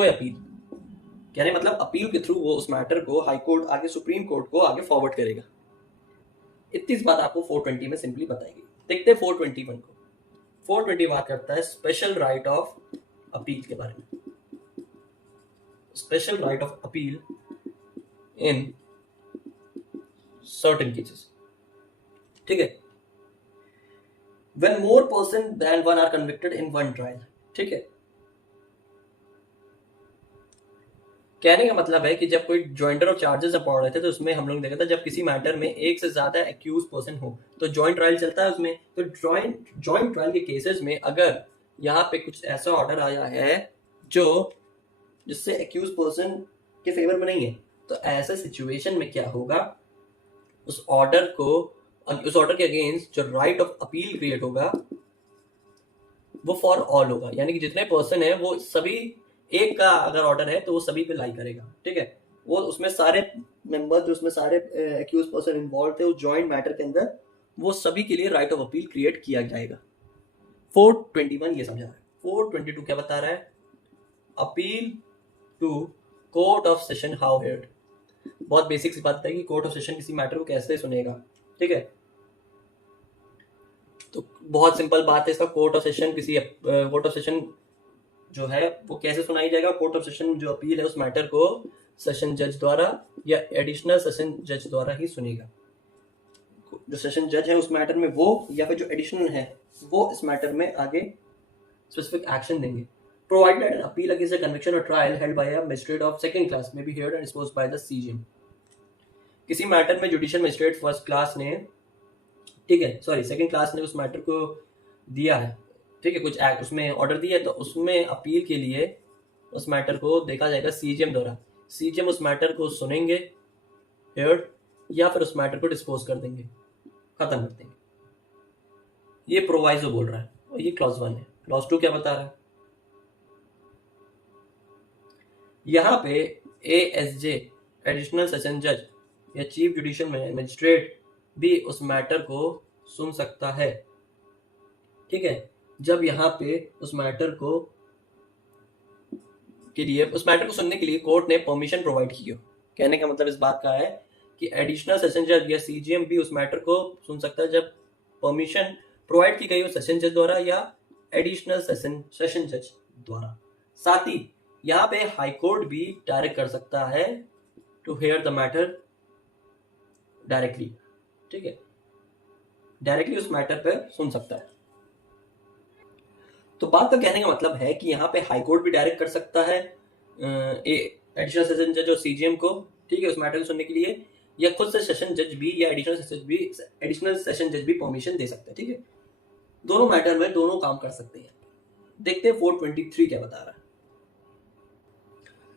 अपील। कहने मतलब अपील के थ्रू वो उस मैटर को हाई कोर्ट आगे सुप्रीम कोर्ट को आगे फॉरवर्ड करेगा। इतनी बात आपको 420 में सिंपली बताएगी। देखते हैं 421 को। 420 बात करता है स्पेशल राइट ऑफ अपील के बारे में। Special right of appeal in certain cases, ठीक है, when more person than one are convicted in one trial, ठीक है। कहने का मतलब है कि जब कोई ज्वाइंटर ऑफ चार्जेस पढ़ रहे थे तो उसमें हम लोग देखा था जब किसी मैटर में एक से ज्यादा एक्यूज पर्सन हो तो ज्वाइंट ट्रायल चलता है उसमें। तो ज्वाइंट ट्रायल के केसेस में अगर यहाँ पे कुछ ऐसा ऑर्डर आया है जो जिससे एक्यूज पर्सन के फेवर में नहीं है, तो ऐसे सिचुएशन में क्या होगा, उस ऑर्डर के अगेंस्ट जो राइट ऑफ अपील क्रिएट होगा वो फॉर ऑल होगा, यानी कि जितने पर्सन है वो सभी, एक का अगर ऑर्डर है तो वो सभी पे लाई करेगा, ठीक है। वो उसमें सारे मेंबर जो उसमें सारे एक्यूज पर्सन इन्वॉल्व थे उस जॉइंट मैटर के अंदर, वो सभी के लिए राइट ऑफ अपील क्रिएट किया जाएगा। 421 ये समझा रहा है। 422 क्या बता रहा है? Appeal to court of session how heard. बहुत बेसिक सी बात है कि कोर्ट ऑफ सेशन किसी मैटर को कैसे सुनेगा, ठीक है। तो बहुत सिंपल बात है इसका। कोर्ट ऑफ सेशन जो है वो कैसे सुनाई जाएगा? कोर्ट ऑफ सेशन जो अपील है उस मैटर को सेशन जज द्वारा या एडिशनल सेशन जज द्वारा ही सुनेगा। जो सेशन जज है उस मैटर में वो, या फिर जो एडिशनल है वो इस मैटर में आगे स्पेसिफिक एक्शन देंगे। Provided an appeal against a conviction or trial held by a magistrate of second class may be heard and disposed by the CJM। किसी मैटर में जुडिशियल मजिस्ट्रेट फर्स्ट क्लास ने, ठीक है, sorry second class ने उस matter को दिया है, ठीक है, कुछ एक्ट उसमें ऑर्डर दिया है, तो उसमें अपील के लिए उस मैटर को देखा जाएगा सीजीएम द्वारा। सीजीएम उस मैटर को सुनेंगे, हेयर्ड, या फिर उस मैटर को डिस्पोज कर देंगे, खत्म कर देंगे। ये प्रोवाइजो बोल रहा है और ये क्लॉज 1 है। क्लॉज 2 क्या बता रहा है? यहाँ पे ASJ एडिशनल सेशन जज या चीफ जुडिशियल मजिस्ट्रेट भी उस मैटर को सुन सकता है। ठीक है, जब यहाँ पे उस मैटर को सुनने के लिए कोर्ट ने परमिशन प्रोवाइड की हो। कहने का मतलब इस बात का है कि एडिशनल सेशन जज या CJM भी उस मैटर को सुन सकता है जब परमिशन प्रोवाइड की गई हो सेशन जज द्वारा या एडिशनल सेशन जज द्वारा। साथ ही यहाँ पे हाई कोर्ट भी डायरेक्ट कर सकता है to hear the matter directly. ठीक है, डायरेक्टली उस मैटर पे सुन सकता है। तो बात का कहने का मतलब है कि यहाँ पे हाई कोर्ट भी डायरेक्ट कर सकता है एडिशनल सेशन जज और CJM को, ठीक है, उस मैटर को सुनने के लिए, या खुद से सेशन जज भी या एडिशनल सेशन जज भी परमिशन दे सकते हैं। ठीक है, दोनों मैटर में दोनों काम कर सकते हैं। देखते हैं 423 क्या बता रहा है।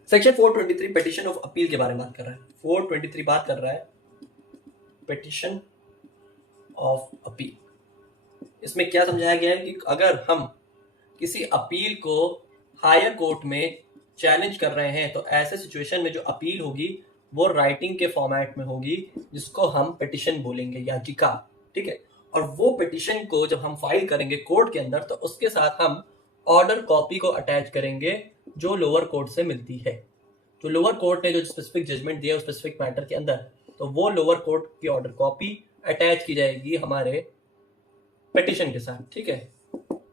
सेक्शन 423 पिटीशन ऑफ अपील के बारे में बात कर रहा है। 423 बात कर रहा है पिटीशन ऑफ अपील। इसमें क्या समझाया गया है कि अगर हम किसी अपील को हायर कोर्ट में चैलेंज कर रहे हैं तो ऐसे सिचुएशन में जो अपील होगी वो राइटिंग के फॉर्मेट में होगी, जिसको हम पिटीशन बोलेंगे, याचिका। ठीक है, और वो पिटीशन को जब हम फाइल करेंगे कोर्ट के अंदर तो उसके साथ हम ऑर्डर कॉपी को अटैच करेंगे जो लोअर कोर्ट से मिलती है। तो लोअर कोर्ट ने जो स्पेसिफिक जजमेंट दिया उस स्पेसिफिक मैटर के अंदर, तो वो लोअर कोर्ट की ऑर्डर कॉपी अटैच की जाएगी हमारे पिटीशन के साथ। ठीक है,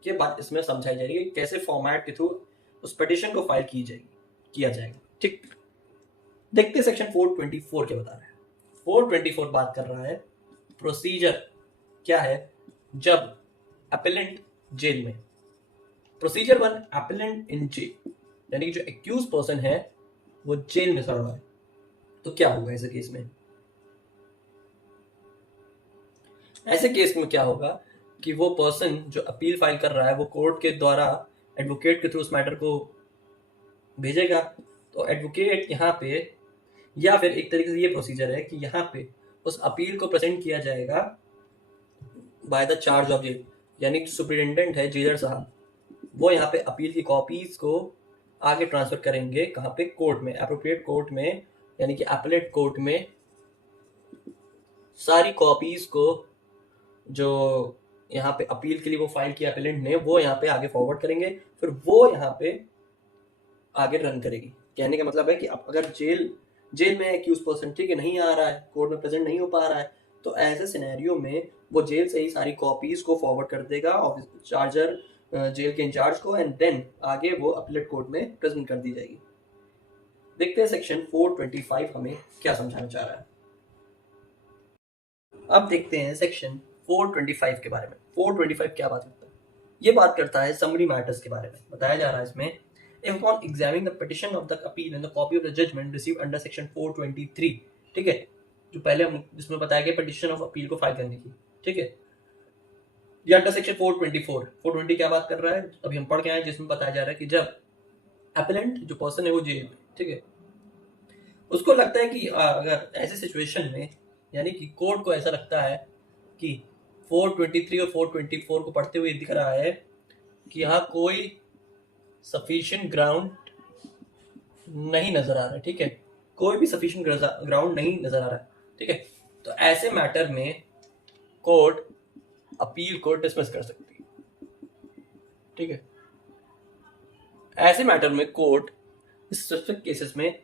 ये बात इसमें समझाई जाएगी कैसे फॉर्मेट के थ्रू उस पिटीशन को फाइल किया जाएगा। ठीक, देखते सेक्शन 424 क्या बता रहा है। 424 बात कर रहा है प्रोसीजर क्या है जब अपेलेंट जेल में। प्रोसीजर 1, अपेलेंट इन जेल, यानी कि जो एक्यूज पर्सन है वो जेल में सड़ रहा है, तो क्या होगा ऐसे केस में? ऐसे केस में क्या होगा कि वो पर्सन जो अपील फाइल कर रहा है वो कोर्ट के द्वारा एडवोकेट के थ्रू उस मैटर को भेजेगा। तो एडवोकेट यहाँ पे, या फिर एक तरीके से ये प्रोसीजर है कि यहाँ पे उस अपील को प्रेजेंट किया जाएगा by the charge of jail, यानी कि सुपरिटेंडेंट है जेलर साहब, वो यहाँ पे अपील की कॉपीज को आगे ट्रांसफर करेंगे कहाँ पे? कोर्ट में, एप्रोप्रिएट कोर्ट में, यानी कि एपेलेट कोर्ट में। सारी कॉपीज को जो यहाँ पे अपील के लिए वो फाइल किया एपेलेंट ने, वो यहाँ पे आगे फॉरवर्ड करेंगे, फिर वो यहाँ पे आगे रन करेगी। कहने का मतलब है कि अब अगर जेल में एक्यूज पर्सन, ठीक है, नहीं आ रहा है, कोर्ट में प्रेजेंट नहीं हो पा रहा है, तो ऐसे सिनेरियो में वो जेल से ही सारी कॉपीज को फॉरवर्ड कर देगा ऑफिस चार्जर जेल के इंचार्ज को, एंड देन आगे वो अपीलेट कोर्ट में प्रेजेंट कर दी जाएगी। देखते हैं सेक्शन 425 हमें क्या समझाना चाह रहा है। अब देखते हैं सेक्शन 425 के बारे में। 425 क्या बात करता है? ये बात करता है समरी मैटर्स के बारे में। बताया जा रहा है इसमें, if upon examining the petition of the appeal and the copy of the judgment received under section 423, ठीक है, जो पहले हम जिसमें बताया गया पिटीशन ऑफ अपील को फाइल करने की, ठीक है, ये अंडर सेक्शन 424। 420 क्या बात कर रहा है अभी हम पढ़ के आए, जिसमें बताया जा रहा है कि जब एपेलेंट जो पर्सन है वो जेल में, ठीक है, उसको लगता है कि अगर ऐसे सिचुएशन में, यानी कि कोर्ट को ऐसा लगता है कि 423 और 424 को पढ़ते हुए दिख रहा है कि यहाँ कोई सफिशिएंट ग्राउंड नहीं नजर आ रहा है, ठीक है, कोई भी सफिशिएंट ग्राउंड नहीं नजर आ रहा है, ठीक है, तो ऐसे मैटर में कोर्ट अपील को डिसमिस कर सकती है। ठीक है, ऐसे मैटर में कोर्ट स्पेसिफिक केसेस में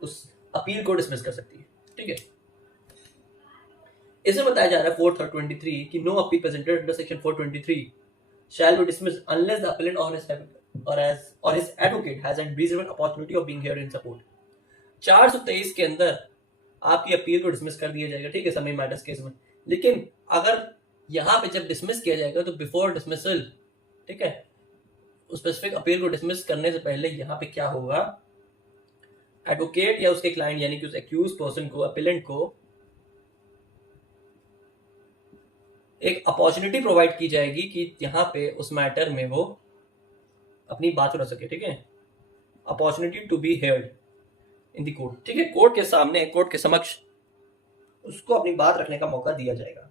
उस अपील को डिसमिस कर सकती है। ठीक है, इसमें बताया जा रहा है 423 कि no appeal presented under section 423 shall be dismissed unless the appellant or his advocate has a reasonable opportunity of being heard in support। 423 के अंदर आपकी अपील को डिसमिस कर दिया जाएगा, ठीक है, समरी मैटर्स केस में। लेकिन अगर यहाँ पे जब डिसमिस किया जाएगा तो बिफोर डिसमिसल, ठीक है, उस स्पेसिफिक अपील को डिसमिस करने से पहले यहाँ पे क्या होगा, एडवोकेट या उसके क्लाइंट यानी कि उस एक्यूज पर्सन को, अपीलेंट को एक अपॉर्चुनिटी प्रोवाइड की जाएगी कि यहाँ पे उस मैटर में वो अपनी बात रख सके। ठीक है, opportunity to be heard in the court. ठीक है, कोर्ट के सामने, कोर्ट के समक्ष उसको अपनी बात रखने का मौका दिया जाएगा।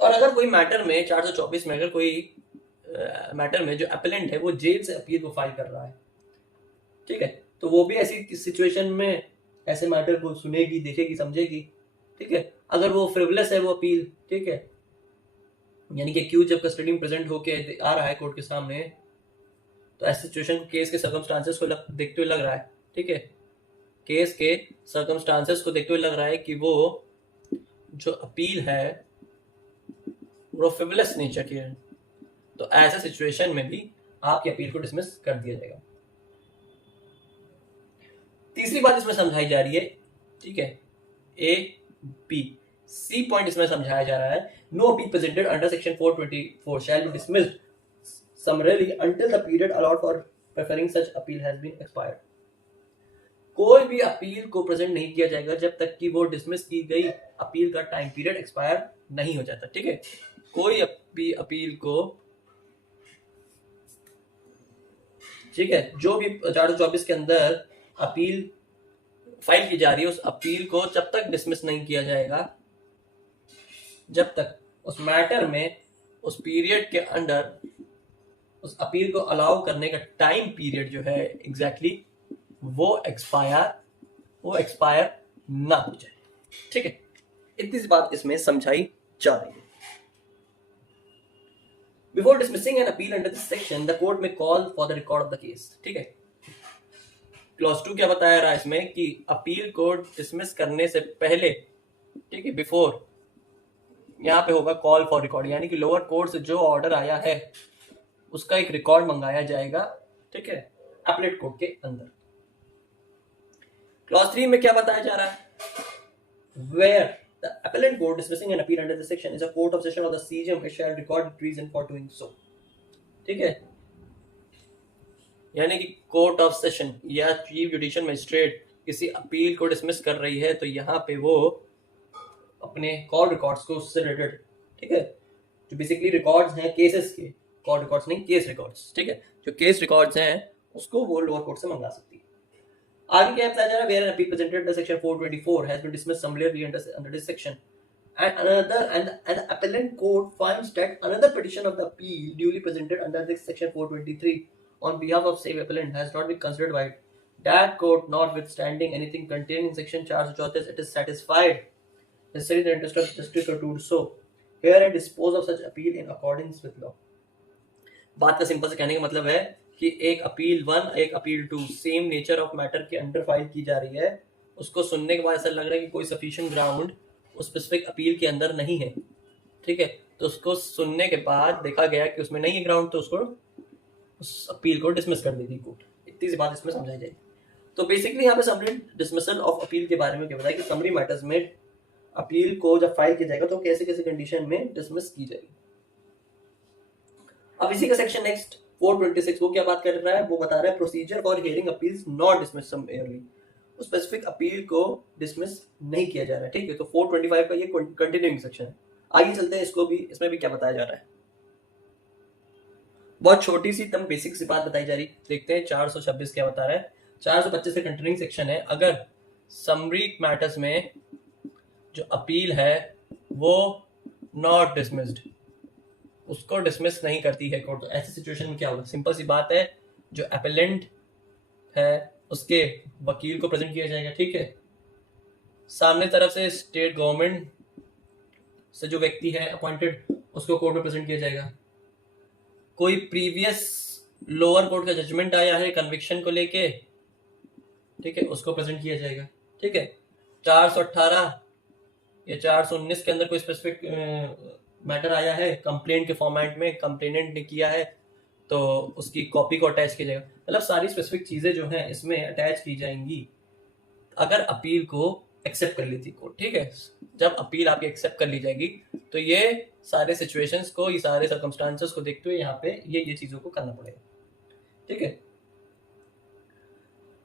और अगर कोई मैटर में 424 में अगर कोई मैटर में जो अपेलेंट है वो जेल से अपील को फाइल कर रहा है, ठीक है, तो वो भी ऐसी सिचुएशन में ऐसे मैटर को सुनेगी, देखेगी, समझेगी, ठीक है। अगर वो फ्रिवलेस है वो अपील, ठीक है, यानी कि क्यू जब कस्टडी में प्रेजेंट होके आ रहा है कोर्ट के सामने, तो ऐसी सिचुएशन केस के सर्कमस्टांसेस को देखते हुए लग रहा है, ठीक है, केस के सर्कमस्टांसेस को देखते हुए लग रहा है कि वो जो अपील है वो फ्रिवलेस नेचर की है, तो ऐसे सिचुएशन में भी आपकी अपील को डिसमिस कर दिया जाएगा। तीसरी बात इसमें समझाई जा रही है, ठीक है, ए बी सी पॉइंट इसमें समझाया जा रहा है, no appeal presented under section 424 shall be dismissed summarily until the period allot for preferring such appeal has been expired. कोई भी अपील को प्रेजेंट नहीं किया जाएगा जब तक कि वो डिसमिस की गई अपील का टाइम पीरियड एक्सपायर नहीं हो जाता, ठीक है। कोई भी अपील को, ठीक है, जो भी 424 के अंदर अपील फाइल की जा रही है, उस अपील को जब तक डिसमिस नहीं किया जाएगा, जब तक उस मैटर में उस पीरियड के अंडर उस अपील को अलाउ करने का टाइम पीरियड जो है एग्जैक्टली वो एक्सपायर ना हो जाए, ठीक है। इतनी सी बात इसमें समझाई जा रही है। Before dismissing an appeal under this section, the court may call for the record of the case, ठीक है। क्लॉज 2 क्या बताया रहा है इसमें कि अपील को डिसमिस करने से पहले, ठीक है, बिफोर यहाँ पे होगा कॉल फॉर रिकॉर्ड, यानी कि लोअर कोर्ट से जो ऑर्डर आया है उसका एक रिकॉर्ड मंगाया जाएगा, ठीक है, अपीलेट कोर्ट के अंदर। क्लॉज 3 में क्या बताया जा रहा है, where the appellant court dismissing an appeal under this section is a court of session of the CJM, it shall record its reason for doing so, ठीक है, यानी कि कोर्ट ऑफ सेशन या चीफ जुडिशियल मजिस्ट्रेट किसी appeal को dismiss कर रही है तो यहाँ पे वो अपने कॉल रिकॉर्ड्स को उससे रिलेटेड, ठीक है, जो बेसिकली रिकॉर्ड्स हैं केसेस के, कॉल रिकॉर्ड्स नहीं, केस रिकॉर्ड्स, ठीक है, जो केस रिकॉर्ड्स हैं उसको वो लोअर कोर्ट से मंगा सकती है। आगे क्या बताया जा रहा है, where appeal presented under section 424 has been dismissed summarily under this section and the appellant court finds that another petition of the appeal duly presented under this section 423 on behalf of same appellant has not been considered by it, that court notwithstanding anything contained in section 434 it is satisfied necessary in the interest of justice to do so here and dispose of such appeal in accordance with law। बात का simple से कहने का मतलब है कि एक appeal 1 एक appeal 2 same nature of matter के अंडर फाइल की जा रही है, उसको सुनने के बाद ऐसा लग रहा है कि कोई सफिशिएंट ग्राउंड उस स्पेसिफिक अपील के अंदर नहीं है, ठीक है, तो उसको सुनने के बाद देखा गया कि उसमें नहीं है ग्राउंड, तो उसको उस अपील को डिसमिस कर दी थी कोर्ट। इतनी सी बात इसमें समझाई जाएगी। तो बेसिकली यहाँ पे समरी डिसमिसल ऑफ अपील के बारे में क्या बताया कि समरी मैटर्स में अपील को जब फाइल किया जाएगा तो कैसे कैसे कंडीशन में डिसमिस की जाएगी। अब इसी का सेक्शन नेक्स्ट 426 वो क्या बात कर रहा है, वो बता रहा है procedure for hearing appeals not dismiss summarily, उस स्पेसिफिक अपील को डिसमिस नहीं किया जा रहा है, ठीक है। तो 425 का ये कंटिन्यूइंग सेक्शन है। आगे चलते हैं, इसको भी, इसमें भी क्या बताया जा रहा है, बहुत छोटी सी तम बेसिक सी बात बताई जा रही, देखते हैं 426 क्या बता रहा है। 425 से कंटिन्यूइंग सेक्शन है, अगर समरी मैटर्स में जो अपील है वो नॉट डिसमिस्ड, उसको डिसमिस नहीं करती है कोर्ट, तो ऐसी सिचुएशन में क्या होगा, सिंपल सी बात है, जो अपेलेंट है उसके वकील को प्रेजेंट किया जाएगा, ठीक है, सामने तरफ से स्टेट गवर्नमेंट से जो व्यक्ति है अपॉइंटेड उसको कोर्ट में प्रेजेंट किया जाएगा, कोई प्रीवियस लोअर कोर्ट का जजमेंट आया है कन्विक्शन को लेके, ठीक है, उसको प्रेजेंट किया जाएगा, ठीक है। 418 या 419 के अंदर कोई स्पेसिफिक मैटर आया है कंप्लेंट के फॉर्मेट में, कंप्लेनेंट ने किया है तो उसकी कॉपी को अटैच किया जाएगा, मतलब सारी स्पेसिफिक चीजें जो हैं इसमें अटैच की जाएंगी अगर अपील को एक्सेप्ट कर लेती कोर्ट, ठीक है। जब अपील आपकी एक्सेप्ट कर ली जाएगी तो ये सारे सिचुएशंस को, ये सारे सर्कमस्टांसेस को देखते हुए यहाँ पे ये चीजों को करना पड़ेगा, ठीक है।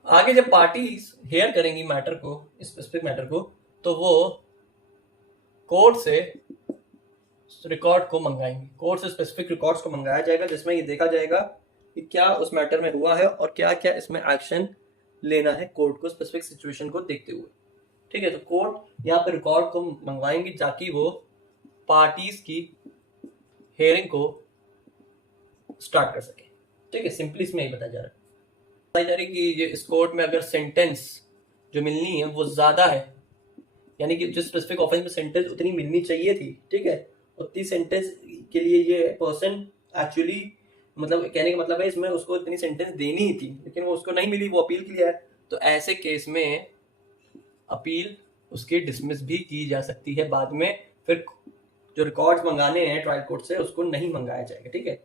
आगे जब पार्टी हेयर करेंगी मैटर को, स्पेसिफिक मैटर को, तो वो कोर्ट से रिकॉर्ड को मंगाएंगे, कोर्ट से स्पेसिफिक रिकॉर्ड्स को मंगाया जाएगा जिसमें ये देखा जाएगा कि क्या उस मैटर में हुआ है और क्या क्या इसमें एक्शन लेना है कोर्ट को स्पेसिफिक सिचुएशन को देखते हुए, ठीक है, तो कोर्ट यहाँ पे रिकॉर्ड को मंगवाएंगे ताकि वो पार्टीज की हेयरिंग को स्टार्ट कर सके। ठीक है, सिंपली इसमें यही बताया जा रहा है। बताया जा रही है कि ये इस कोर्ट में अगर सेंटेंस जो मिलनी है वो ज्यादा है, यानी कि जो स्पेसिफिक ऑफेंस में सेंटेंस उतनी मिलनी चाहिए थी, ठीक है, उतनी सेंटेंस के लिए ये पर्सन एक्चुअली, मतलब कहने का मतलब है इसमें उसको इतनी सेंटेंस देनी ही थी, लेकिन वो उसको नहीं मिली, वो अपील के लिए है, तो ऐसे केस में अपील उसकी डिसमिस भी की जा सकती है बाद में। फिर जो रिकॉर्ड्स मंगाने हैं ट्रायल कोर्ट से उसको नहीं मंगाया जाएगा। ठीक है,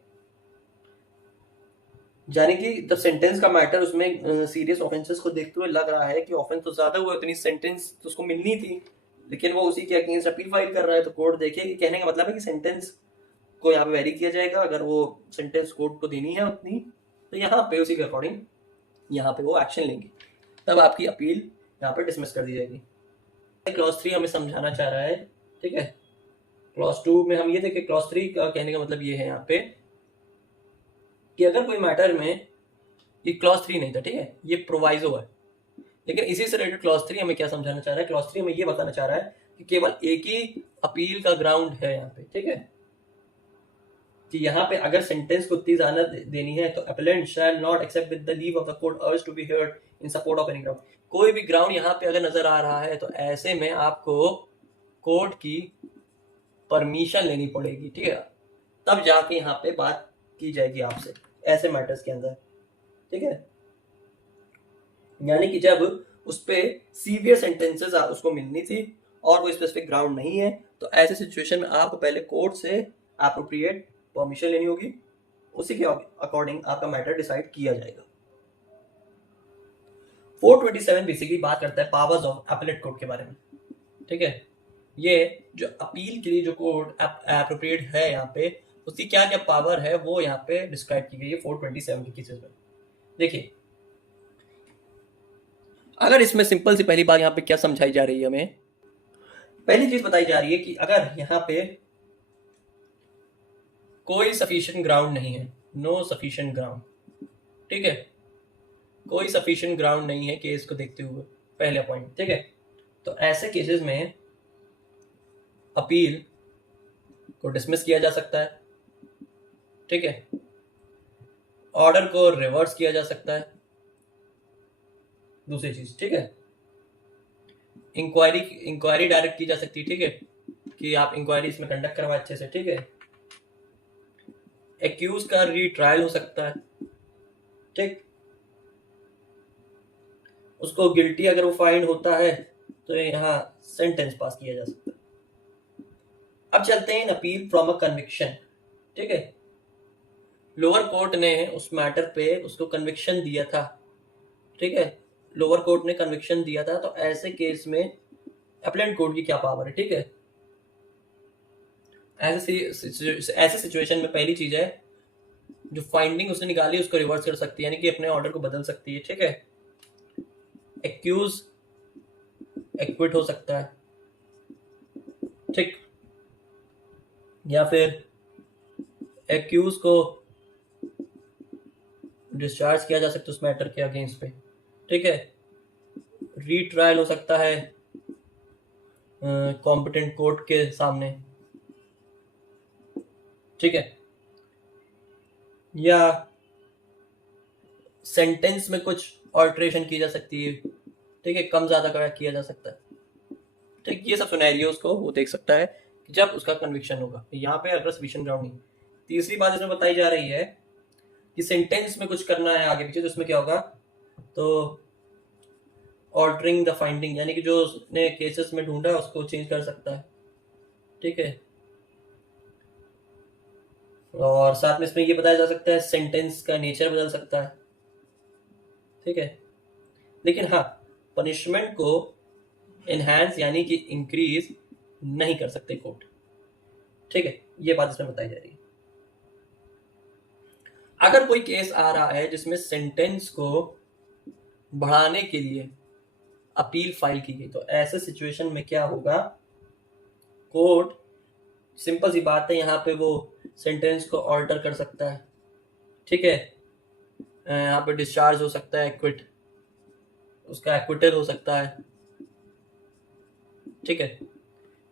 यानी कि द सेंटेंस का मैटर उसमें सीरियस ऑफेंसेस को देखते हुए लग रहा है कि ऑफेंस तो ज्यादा हुआ, उतनी सेंटेंस तो उसको मिलनी थी, लेकिन वो उसी के अगेंस्ट अपील फाइल कर रहा है, तो कोर्ट देखेगी। कहने का मतलब है कि सेंटेंस को यहाँ पे वेरी किया जाएगा, अगर वो सेंटेंस कोर्ट को देनी है उतनी, तो यहाँ पे उसी के अकॉर्डिंग यहाँ पे वो एक्शन लेंगे, तब आपकी अपील यहाँ पे डिसमिस कर दी जाएगी। क्लॉज 3 हमें समझाना चाह रहा है। ठीक है, क्लॉज 2 में हम ये देखें, क्लॉज 3 का कहने का मतलब ये है यहाँ पे कि अगर कोई मैटर में, ये क्लॉज 3 नहीं था, ठीक है, ये प्रोवाइजो है, लेकिन इसी से रिलेटेड क्लॉज 3 हमें क्या समझाना चाह रहा है, क्लॉज 3 हमें ये बताना चाह रहा है कि केवल एक ही अपील का ग्राउंड है यहाँ पे। ठीक है, कि यहाँ पे अगर सेंटेंस को इतनी ज्यादा देनी है तो appellant shall not except with the leave of the court urge to be heard in support of any ground. कोई भी ग्राउंड यहाँ पे अगर नजर आ रहा है तो ऐसे में आपको कोर्ट की परमिशन लेनी पड़ेगी। ठीक है, तब जाके यहाँ पे बात की जाएगी आपसे ऐसे मैटर्स के अंदर। ठीक है, यानी कि जब उस पे सीवियर सेंटेंसेस उसको मिलनी थी और कोई स्पेसिफिक ग्राउंड नहीं है, तो ऐसे सिचुएशन में आपको पहले कोर्ट से एप्रोप्रिएट परमिशन लेनी होगी, उसी के अकॉर्डिंग आपका मैटर डिसाइड किया जाएगा। 427 बेसिकली बात करता है पावर्स ऑफ अपीलेट कोर्ट के बारे में। ठीक है, ये जो अपील के लिए जो कोर्ट एप्रोप्रिएट है यहाँ पे, उसकी क्या क्या पावर है वो यहाँ पे डिस्क्राइब की गई है 427 के केसेस में। देखिए, अगर इसमें सिंपल सी पहली बात यहाँ पे क्या समझाई जा रही है, हमें पहली चीज बताई जा रही है कि अगर यहाँ पे कोई सफिशिएंट ग्राउंड नहीं है, नो सफिशिएंट ग्राउंड, ठीक है, कोई सफिशिएंट ग्राउंड नहीं है केस को देखते हुए, पहला पॉइंट। ठीक है, तो ऐसे केसेस में अपील को डिसमिस किया जा सकता है। ठीक है, ऑर्डर को रिवर्स किया जा सकता है। दूसरी चीज, ठीक है, इंक्वायरी डायरेक्ट की जा सकती है। ठीक है, कि आप इंक्वायरी इसमें कंडक्ट करवाए अच्छे से। ठीक है, एक्यूज का रीट्रायल हो सकता है। ठीक, उसको गिल्टी अगर वो फाइंड होता है तो यहाँ सेंटेंस पास किया जा सकता है। अब चलते हैं अपील फ्रॉम अ कन्विक्शन। ठीक है, लोअर कोर्ट ने उस मैटर पे उसको कन्विक्शन दिया था। ठीक है, लोअर कोर्ट ने कन्विक्शन दिया था, तो ऐसे केस में अपीलेंट कोर्ट की क्या पावर है। ठीक है, ऐसे सिचुएशन में पहली चीज है, जो फाइंडिंग उसने निकाली उसको रिवर्स कर सकती है, यानी कि अपने ऑर्डर को बदल सकती है। ठीक है, एक्यूज एक्विट हो सकता है। ठीक, या फिर एक्यूज को डिस्चार्ज किया जा सकता है उस मैटर के अगेंस्ट पे। ठीक है, रीट्रायल हो सकता है कॉम्पिटेंट कोर्ट के सामने। ठीक है, या सेंटेंस में कुछ ऑल्ट्रेशन की जा सकती है। ठीक है, कम ज्यादा किया जा सकता है। ठीक, ये सब सिनेरियोस को वो देख सकता है जब उसका कन्विक्शन होगा। यहाँ पे अगर सफिशिएंट ग्राउंड नहीं। तीसरी बात इसमें बताई जा रही है कि सेंटेंस में कुछ करना है आगे पीछे, तो इसमें क्या होगा, तो ऑल्टरिंग द फाइंडिंग, यानी कि जो उसने केसेस में ढूंढा उसको चेंज कर सकता है। ठीक है, और साथ में इसमें ये बताया जा सकता है सेंटेंस का नेचर बदल सकता है। ठीक है, लेकिन हाँ, पनिशमेंट को एनहांस यानी कि इंक्रीज नहीं कर सकते कोर्ट। ठीक है, ये बात इसमें बताई जा रही है। अगर कोई केस आ रहा है जिसमें सेंटेंस को बढ़ाने के लिए अपील फाइल की गई, तो ऐसे सिचुएशन में क्या होगा, कोर्ट सिंपल सी बात है, यहाँ पे वो सेंटेंस को ऑल्टर कर सकता है। ठीक है, यहाँ पे डिस्चार्ज हो सकता है, एक्विट, उसका एक्विटल हो सकता है। ठीक है,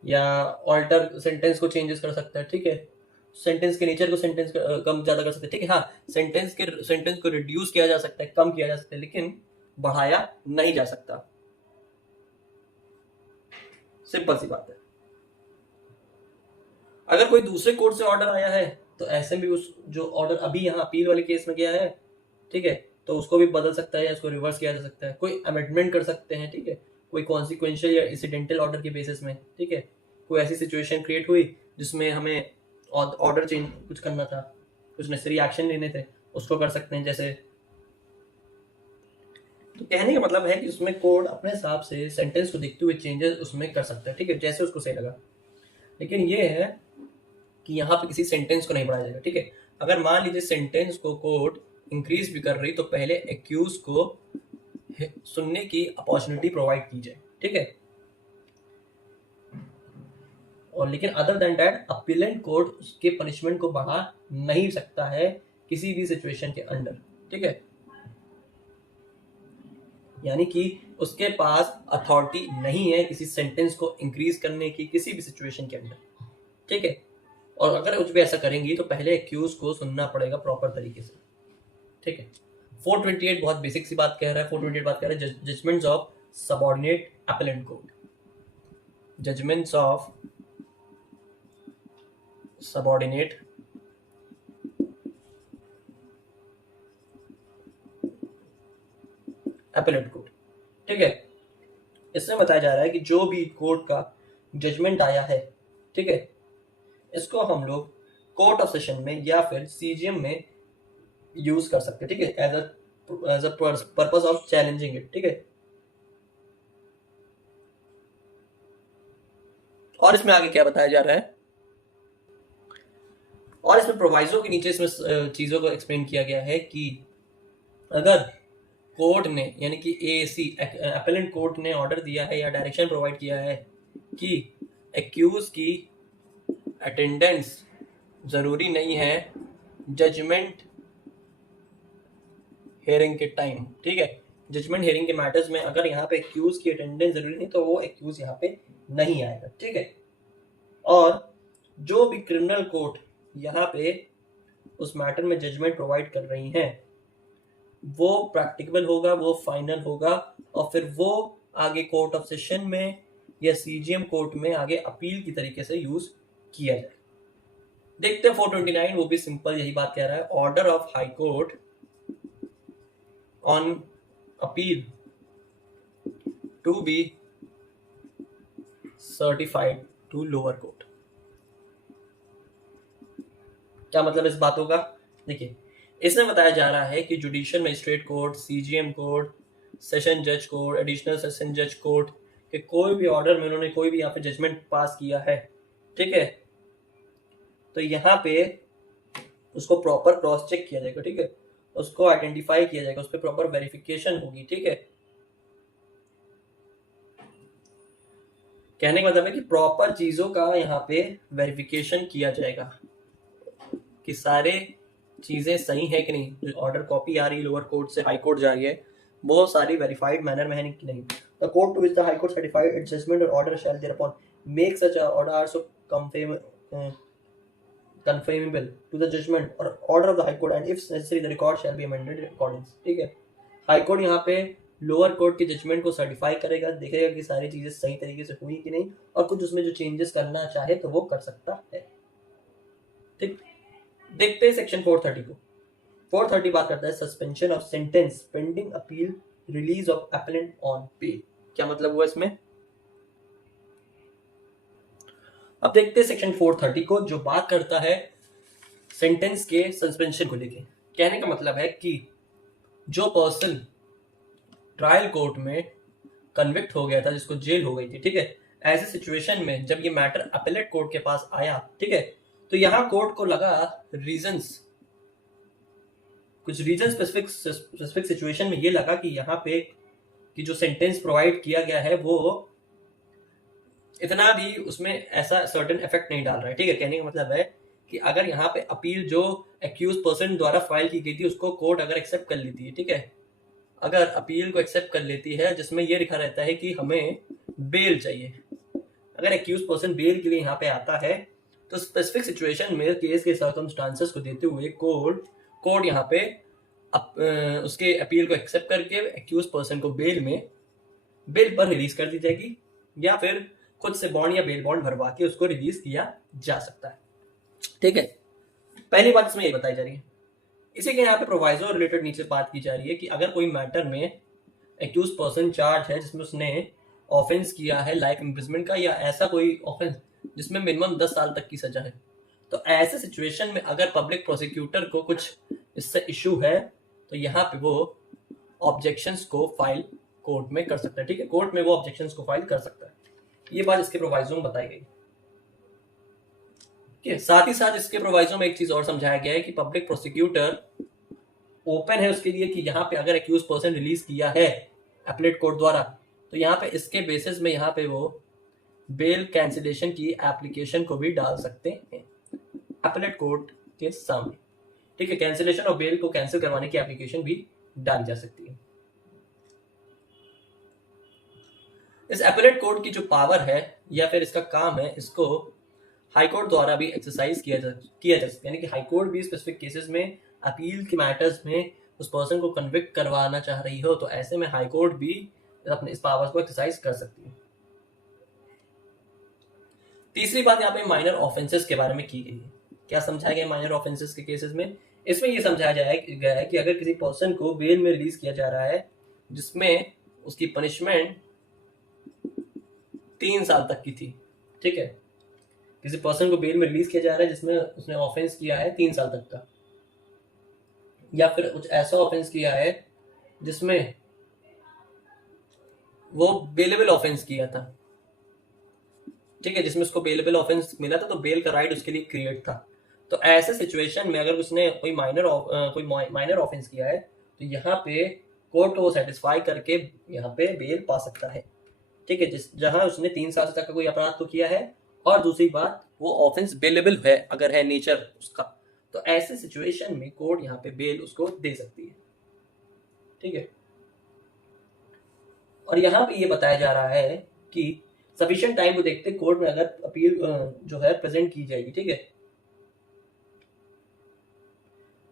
या ऑल्टर सेंटेंस को चेंजेस कर सकता है, ठीक है, सेंटेंस के नेचर को सेंटेंस कम ज्यादा कर सकते हैं, ठीक है, हाँ सेंटेंस को रिड्यूस किया जा सकता है, कम किया जा सकता है, लेकिन बढ़ाया नहीं जा सकता। सिंपल सी बात है। अगर कोई दूसरे कोर्ट से ऑर्डर आया है तो ऐसे भी उस जो ऑर्डर अभी यहाँ अपील वाले केस में गया है, ठीक है, तो उसको भी बदल सकता है या उसको रिवर्स किया जा सकता है, कोई अमेंडमेंट कर सकते हैं, ठीक है, कोई कॉन्सिक्वेंशियल या इंसिडेंटल ऑर्डर के बेसिस में, ठीक है, कोई ऐसी सिचुएशन क्रिएट हुई जिसमें हमें ऑर्डर चेंज कुछ करना था, कुछ नेसेसरी एक्शन लेने थे, उसको कर सकते हैं। जैसे तो कहने का मतलब है कि उसमें कोड अपने हिसाब से सेंटेंस को देखते हुए चेंजेस उसमें कर सकता है, ठीक है, जैसे उसको सही लगा। लेकिन ये है कि यहाँ पे किसी सेंटेंस को नहीं बढ़ाया जाएगा, ठीक है। अगर मान लीजिए सेंटेंस को कोर्ट इंक्रीज भी कर रही तो पहले एक्यूज को सुनने की अपॉर्चुनिटी प्रोवाइड की जाए, ठीक है। और लेकिन other than that appellate court उसके पनिशमेंट को बढ़ा नहीं सकता है किसी भी सिचुएशन के अंडर, ठीक है। यानी कि उसके पास अथॉरिटी नहीं है किसी सेंटेंस को इंक्रीज करने की किसी भी सिचुएशन के अंदर, ठीक है। और अगर कुछ भी ऐसा करेंगी तो पहले एक्यूज को सुनना पड़ेगा प्रॉपर तरीके से, ठीक है। 428 बहुत बेसिक सी बात कह रहा है। 428 बात कह रहा है judgements of subordinate appellate court, judgements of subordinate appellate court, ठीक है। इसमें बताया जा रहा है कि जो भी कोर्ट का जजमेंट आया है, ठीक है, इसको हम लोग कोर्ट ऑफ सेशन में या फिर सीजीएम में यूज कर सकते हैं, ठीक है, as a purpose of challenging it, ठीक है। और इसमें आगे क्या बताया जा रहा है, और इसमें प्रोवाइजो के नीचे इसमें चीजों को एक्सप्लेन किया गया है कि अगर कोर्ट ने यानी कि एएसी अपीलेंट कोर्ट ने ऑर्डर दिया है या डायरेक्शन प्रोवाइड किया है कि एक्यूज की अटेंडेंस जरूरी नहीं है जजमेंट हेयरिंग के टाइम, ठीक है, जजमेंट हेयरिंग के मैटर्स में अगर यहाँ पे एक्यूज की अटेंडेंस जरूरी नहीं तो वो एक्यूज यहाँ पे नहीं आएगा, ठीक है। और जो भी क्रिमिनल कोर्ट यहाँ पे उस मैटर में जजमेंट प्रोवाइड कर रही हैं वो प्रैक्टिकल होगा, वो फाइनल होगा, और फिर वो आगे कोर्ट ऑफ सेशन में या सीजीएम कोर्ट में आगे अपील की तरीके से यूज किया जाए। देखते हैं 429, वो भी सिंपल यही बात कह रहा है, order of high court on appeal to be certified to lower court. क्या मतलब इस बातों का? देखिए, इसमें बताया जा रहा है कि judicial magistrate court, CGM court, session जज कोर्ट, एडिशनल सेशन जज कोर्ट के कोई भी ऑर्डर में उन्होंने कोई भी यहाँ पे जजमेंट पास किया है, ठीक है, तो यहाँ पे उसको प्रॉपर क्रॉस चेक किया जाएगा, ठीक है, उसको आइडेंटिफाई किया जाएगा, उस पर प्रॉपर वेरिफिकेशन होगी, ठीक है। कहने का मतलब है कि प्रॉपर चीजों का यहाँ पे वेरिफिकेशन किया जाएगा कि सारे चीजें सही है कि नहीं, जो ऑर्डर कॉपी आ रही है लोअर कोर्ट से हाई कोर्ट जा रही है वो सारी वेरीफाइड मैनर में है कि नहीं। The court to which the high court certified its judgment or order shall thereupon make such order also conformable to the judgment or order of the high court and if necessary the record shall be amended in accordance, ठीक है। High court यहाँ पे lower court के judgement को certify करेगा, देखेगा कि सारी चीजें सही तरीके से हुई कि नहीं, और कुछ उसमें जो चेंजेस करना चाहे तो वो कर सकता है, ठीक। देखते हैं सेक्शन 430 को। 430 बात करता है suspension of sentence pending appeal release of appellant on bail. क्या मतलब हुआ इसमें? अब देखते हैं सेक्शन 430 को, जो बात करता है सेंटेंस के सस्पेंशन को लेके। कहने का मतलब है कि जो पर्सन ट्रायल कोर्ट में कन्विक्ट हो गया था, जिसको जेल हो गई थी, ठीक है, ऐसे सिचुएशन में जब ये मैटर अपीलेट कोर्ट के पास आया, ठीक है, तो यहां कोर्ट को लगा कुछ रीजन स्पेसिफिक सिचुएशन में ये लगा कि यहाँ पे कि जो सेंटेंस प्रोवाइड किया गया है वो इतना भी उसमें ऐसा सर्टेन इफेक्ट नहीं डाल रहा है, ठीक है। कहने का मतलब है कि अगर यहाँ पे अपील जो एक्यूज पर्सन द्वारा फाइल की गई थी उसको कोर्ट अगर एक्सेप्ट कर लेती है, ठीक है, अगर अपील को एक्सेप्ट कर लेती है जिसमें ये लिखा रहता है कि हमें बेल चाहिए, अगर एक्यूज पर्सन बेल के लिए यहाँ पे आता है तो स्पेसिफिक सिचुएशन में केस के सर्कमस्टांसेस को देते हुए कोर्ट यहाँ पे उसके अपील को एक्सेप्ट करके एक्यूज पर्सन को बेल पर रिलीज कर दी जाएगी, या फिर खुद से बॉन्ड या बेल बॉन्ड भरवा के उसको रिलीज किया जा सकता है। ठीक है, पहली बात इसमें ये बताई जा रही है। इसी के यहाँ पे प्रोवाइजो रिलेटेड नीचे बात की जा रही है कि अगर कोई मैटर में एक्यूज पर्सन चार्ज है जिसमें उसने ऑफेंस किया है लाइफ इम्प्रिजमेंट का, या ऐसा कोई ऑफेंस जिसमें मिनिमम 10 साल तक की सजा है, तो ऐसे सिचुएशन में अगर पब्लिक प्रोसिक्यूटर को कुछ इससे इशू है तो यहाँ पे वो ऑब्जेक्शंस को फाइल कोर्ट में कर सकता है। ठीक है, कोर्ट में वो ऑब्जेक्शंस को फाइल कर सकता है। ये बात इसके प्रोवाइजो में बताई गई। साथ ही साथ इसके प्रोवाइजो में एक चीज और समझाया गया है कि पब्लिक प्रोसिक्यूटर ओपन है उसके लिए कि यहाँ पे अगर एक्यूज पर्सन रिलीज किया है अपीलेट कोर्ट द्वारा, तो यहाँ पे इसके बेसिस में यहाँ पे वो बेल कैंसिलेशन की एप्लीकेशन को भी डाल सकते हैं अपीलेट कोर्ट के सामने। ठीक है, कैंसिलेशन और बेल को कैंसिल करवाने की एप्लीकेशन भी डाली जा सकती है। इस अपीलेट कोर्ट की जो पावर है या फिर इसका काम है, इसको हाईकोर्ट द्वारा भी एक्सरसाइज किया जा सकता है। यानी कि हाईकोर्ट भी स्पेसिफिक केसेस में अपील के मैटर्स में उस पर्सन को कन्विक्ट करवाना चाह रही हो, तो ऐसे में हाईकोर्ट भी अपने इस पावर को एक्सरसाइज कर सकती है। तीसरी बात यहाँ पे माइनर ऑफेंसेस के बारे में की गई है। क्या समझाया गया माइनर ऑफेंसेस के केसेस में? इसमें यह समझाया गया है कि अगर किसी पर्सन को बेल में रिलीज किया जा रहा है जिसमें उसकी पनिशमेंट 3 साल तक की थी, ठीक है, किसी पर्सन को बेल में रिलीज किया जा रहा है जिसमें उसने ऑफेंस किया है 3 साल तक का, या फिर कुछ ऐसा ऑफेंस किया है जिसमें वो बेलेबल ऑफेंस किया था, ठीक है, जिसमें उसको बेलेबल ऑफेंस मिला था, तो बेल का राइट उसके लिए क्रिएट था। तो ऐसे सिचुएशन में अगर उसने कोई माइनर ऑफेंस किया है तो यहाँ पे कोर्ट को सेटिस्फाई करके यहाँ पे बेल पा सकता है। ठीक है, जहां उसने 3 साल तक का कोई अपराध तो किया है, और दूसरी बात वो ऑफेंस बेलेबल है अगर है नेचर उसका, तो ऐसे सिचुएशन में कोर्ट यहाँ पे बेल उसको दे सकती है। ठीक है, और यहाँ पे ये बताया जा रहा है कि सफिशिएंट टाइम को देखते कोर्ट में अगर अपील जो है प्रेजेंट की जाएगी। ठीक है,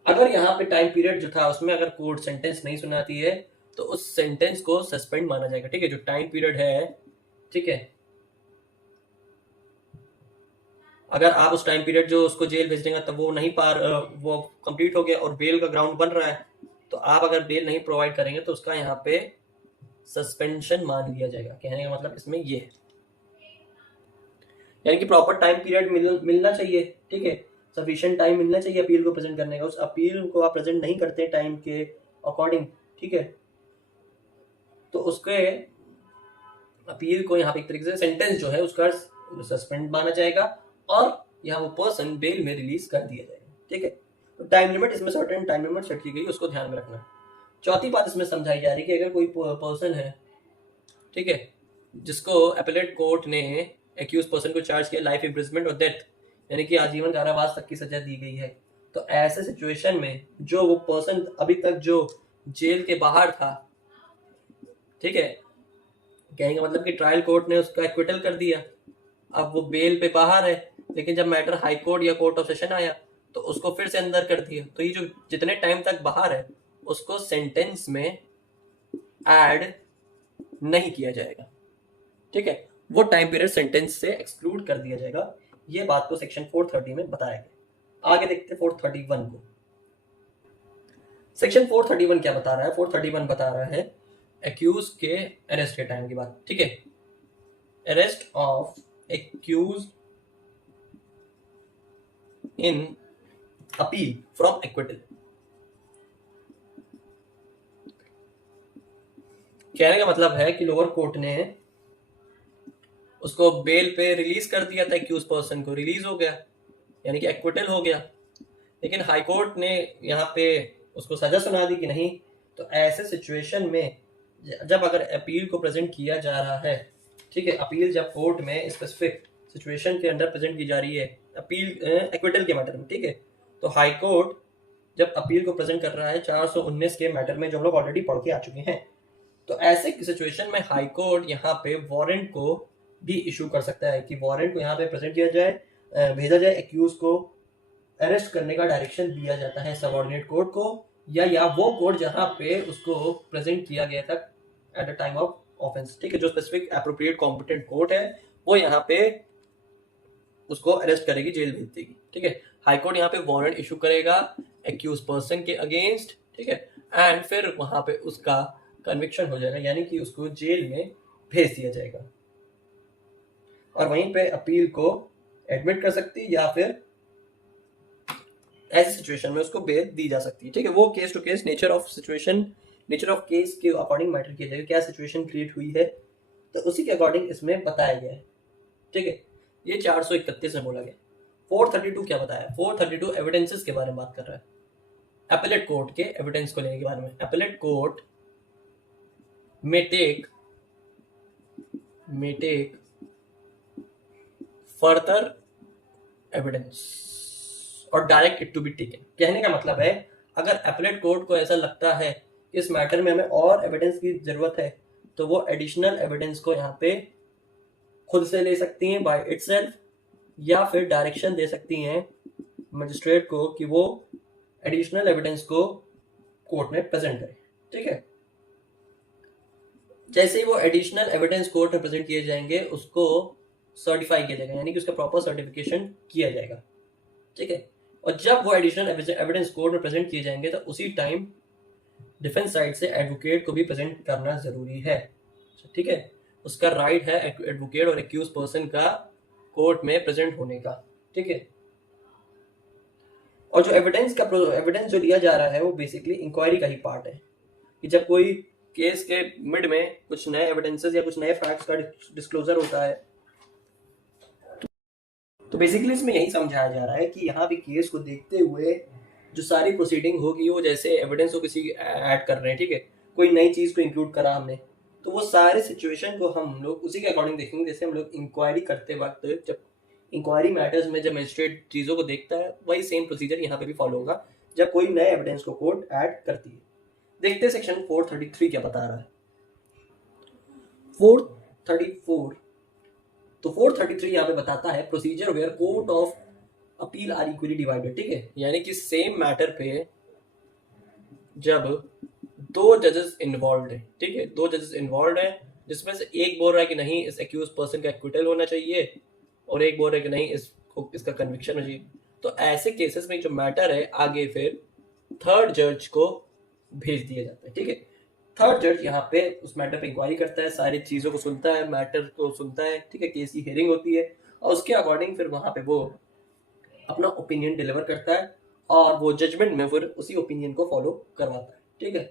अगर यहाँ पे टाइम पीरियड जो था उसमें अगर कोर्ट सेंटेंस नहीं सुनाती है तो उस सेंटेंस को सस्पेंड माना जाएगा। ठीक है, जो टाइम पीरियड है, ठीक है, अगर आप उस टाइम पीरियड जो उसको जेल भेज देंगे तब वो नहीं वो कंप्लीट हो गया और बेल का ग्राउंड बन रहा है, तो आप अगर बेल नहीं प्रोवाइड करेंगे तो उसका यहाँ पे सस्पेंशन मान लिया जाएगा। कहने का मतलब इसमें ये है, यानी कि प्रॉपर टाइम पीरियड मिलना चाहिए। ठीक है, सफिशिएंट टाइम मिलना चाहिए अपील को प्रेजेंट करने का। उस अपील को आप प्रेजेंट नहीं करते टाइम के अकॉर्डिंग, ठीक है, तो उसके अपील को यहाँ पे एक तरीके से सेंटेंस जो है उसका सस्पेंड माना जाएगा और यहाँ वो पर्सन बेल में रिलीज कर दिया जाएगा। ठीक है, तो टाइम लिमिट इसमें सर्टेन टाइम लिमिट सेट की गई, उसको ध्यान में रखना। चौथी बात इसमें समझाई जा रही है कि अगर कोई पर्सन है, ठीक है, जिसको अपीलेट कोर्ट ने एक्यूज पर्सन को चार्ज किया लाइफ इम्प्रिजमेंट और डेथ, यानी कि आजीवन कारावास तक की सजा दी गई है, तो ऐसे सिचुएशन में जो वो पर्सन अभी तक जो जेल के बाहर था, ठीक है, कहेंगे मतलब कि ट्रायल कोर्ट ने उसका एक्विटल कर दिया, अब वो बेल पे बाहर है, लेकिन जब मैटर हाई कोर्ट या कोर्ट ऑफ सेशन आया तो उसको फिर से अंदर कर दिया, तो ये जो जितने टाइम तक बाहर है उसको सेंटेंस में ऐड नहीं किया जाएगा। ठीक है, वो टाइम पीरियड सेंटेंस से एक्सक्लूड कर दिया जाएगा। ये बात को सेक्शन 430 में बताया गया। आगे देखते हैं 431 को। सेक्शन 431 क्या बता रहा है? 431 बता रहा है एक्यूज के अरेस्ट के टाइम की बात। ठीक है, arrest of accused in appeal from acquittal. कहने का मतलब है कि लोअर कोर्ट ने उसको बेल पे रिलीज कर दिया था, एक्यूज पर्सन को रिलीज हो गया, यानी कि एक्विटल हो गया, लेकिन हाई कोर्ट ने यहाँ पे उसको सजा सुना दी कि नहीं। तो ऐसे सिचुएशन में जब अगर अपील को प्रेजेंट किया जा रहा है, ठीक है, अपील जब कोर्ट में स्पेसिफिक सिचुएशन के अंदर प्रेजेंट की जा रही है अपील एक्विटल के मैटर में, ठीक है, तो हाई कोर्ट जब अपील को प्रेजेंट कर रहा है 419 के मैटर में जो हम लोग ऑलरेडी पढ़ के आ चुके हैं, तो ऐसे सिचुएशन में हाई कोर्ट यहाँ पे वारंट को भी इशू कर सकता है कि वारंट को यहाँ पे प्रेजेंट किया जाए, भेजा जाए, एक्यूज को अरेस्ट करने का डायरेक्शन दिया जाता है सबऑर्डिनेट कोर्ट को, या वो कोर्ट जहाँ पे उसको प्रेजेंट किया गया था at the time of offence, ठीक है, जो स्पेसिफिक एप्रोप्रिएट कॉम्पिटेंट कोर्ट है वो यहाँ पे उसको अरेस्ट करेगी, जेल भेज देगी, ठीक है। हाईकोर्ट यहाँ पे वारंट इशू करेगा एक्यूज पर्सन के अगेंस्ट, ठीक है, एंड फिर वहां पे उसका कन्विक्शन हो जाएगा, यानी कि उसको जेल में भेज दिया जाएगा, और वहीं पे अपील को एडमिट कर सकती है या फिर ऐसी सिचुएशन में उसको बेल दी जा सकती है, ठीक है। वो case to case nature of case के अकॉर्डिंग मैटर किया जाएगा, क्या सिचुएशन क्रिएट हुई है तो उसी के अकॉर्डिंग इसमें बताया गया है, ठीक है। ये 431 में बोला गया। 432 क्या बताया? 432 एविडेंसेस के बारे में बात कर रहा है, एपेलेट कोर्ट के एविडेंस को लेने के बारे में। Appellate court may take further evidence और direct it to be taken. कहने का मतलब है अगर एपेलेट कोर्ट को ऐसा लगता है कि इस मैटर में हमें और एविडेंस की जरूरत है तो वो एडिशनल एविडेंस को यहाँ पे खुद से ले सकती हैं बाय इटसेल्फ, या फिर डायरेक्शन दे सकती हैं मजिस्ट्रेट को कि वो एडिशनल एविडेंस को कोर्ट में प्रेजेंट करें, ठीक है। जैसे ही वो एडिशनल एविडेंस कोर्ट में प्रेजेंट किए जाएंगे उसको सर्टिफाई किया जाएगा, यानी कि उसका प्रॉपर सर्टिफिकेशन किया जाएगा, ठीक है। और जब वो एडिशनल एविडेंस कोर्ट में प्रेजेंट किए जाएंगे तो उसी टाइम डिफेंस साइड से एडवोकेट को भी प्रेजेंट करना जरूरी है, ठीक है। उसका राइट है एडवोकेट और एक्यूज पर्सन का कोर्ट में प्रेजेंट होने का, ठीक है। और जो एविडेंस जो लिया जा रहा है वो बेसिकली इंक्वायरी का ही पार्ट है, कि जब कोई केस के मिड में कुछ नए एविडेंसेस या कुछ नए फैक्ट्स का डिस्क्लोजर होता है तो बेसिकली इसमें यही समझाया जा रहा है कि यहाँ भी केस को देखते हुए जो सारी प्रोसीडिंग होगी वो जैसे एविडेंस को किसी ऐड कर रहे हैं, ठीक है, कोई नई चीज को इंक्लूड करा हमने, तो वो सारे सिचुएशन को हम लोग उसी के अकॉर्डिंग देखेंगे जैसे हम लोग इंक्वायरी करते वक्त, जब इंक्वायरी मैटर्स में जब मजिस्ट्रेट चीजों को देखता है वही सेम प्रोसीजर यहाँ पे भी फॉलो होगा जब कोई नए एविडेंस को कोर्ट ऐड करती है। देखते सेक्शन 433 क्या बता रहा है। 434 तो 433 यहाँ पे बताता है procedure where court of appeal are equally divided, ठीक है, यानी कि सेम मैटर पे जब दो जजेस इन्वॉल्व है, ठीक है, दो जजेस इन्वॉल्व है जिसमें से एक बोल रहा है कि नहीं इस एक्यूज पर्सन का एक्विटल होना चाहिए और एक बोल रहा है कि नहीं इसका कन्विक्शन होना चाहिए, तो ऐसे केसेस में जो मैटर है आगे फिर थर्ड जज को भेज दिया जाता है, ठीक है। थर्ड जज यहाँ पे उस मैटर पे इंक्वायरी करता है, सारी चीजों को सुनता है, मैटर को सुनता है, ठीक है, केस की हियरिंग होती है और उसके अकॉर्डिंग फिर वहां पे वो अपना ओपिनियन डिलीवर करता है और वो जजमेंट में फिर उसी ओपिनियन को फॉलो करवाता है, ठीक है।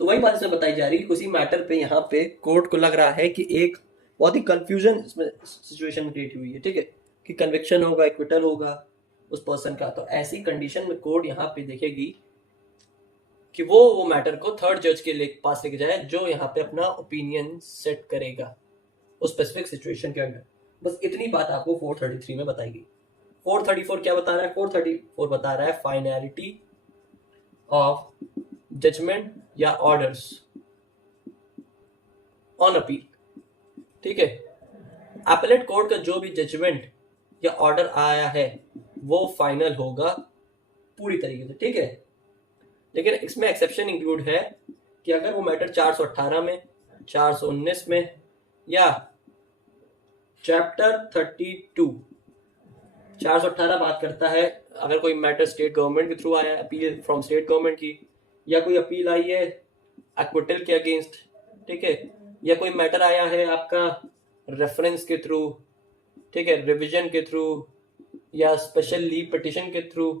तो वही बात इसमें बताई जा रही है कि उसी मैटर पे यहाँ पे कोर्ट को लग रहा है कि एक बहुत ही कंफ्यूजन इसमें सिचुएशन क्रिएट हुई है, ठीक है, कि कन्विक्शन होगा, एक्विटल होगा उस पर्सन का, तो ऐसी कंडीशन में कोर्ट यहाँ पे देखेगी कि वो मैटर को थर्ड जज के पास लेके जाए जो यहाँ पे अपना ओपिनियन सेट करेगा उस स्पेसिफिक सिचुएशन के अंदर। बस इतनी बात आपको 433 में बताएगी। 434 क्या बता रहा है? 434 बता रहा है फाइनलिटी ऑफ जजमेंट या ऑर्डर्स ऑन अपील, ठीक है। अपीलेट कोर्ट का जो भी जजमेंट या ऑर्डर आया है वो फाइनल होगा पूरी तरीके से, ठीक है। लेकिन इसमें एक्सेप्शन इंक्लूड है कि अगर वो मैटर 418 में, 419 में या चैप्टर 32 418 बात करता है अगर कोई मैटर स्टेट गवर्नमेंट के थ्रू आया है, अपील फ्रॉम स्टेट गवर्नमेंट की, या कोई अपील आई है एक्विटल के अगेंस्ट, ठीक है, या कोई मैटर आया है आपका रेफरेंस के थ्रू, ठीक है, रिवीजन के थ्रू या स्पेशल लीव पिटिशन के थ्रू,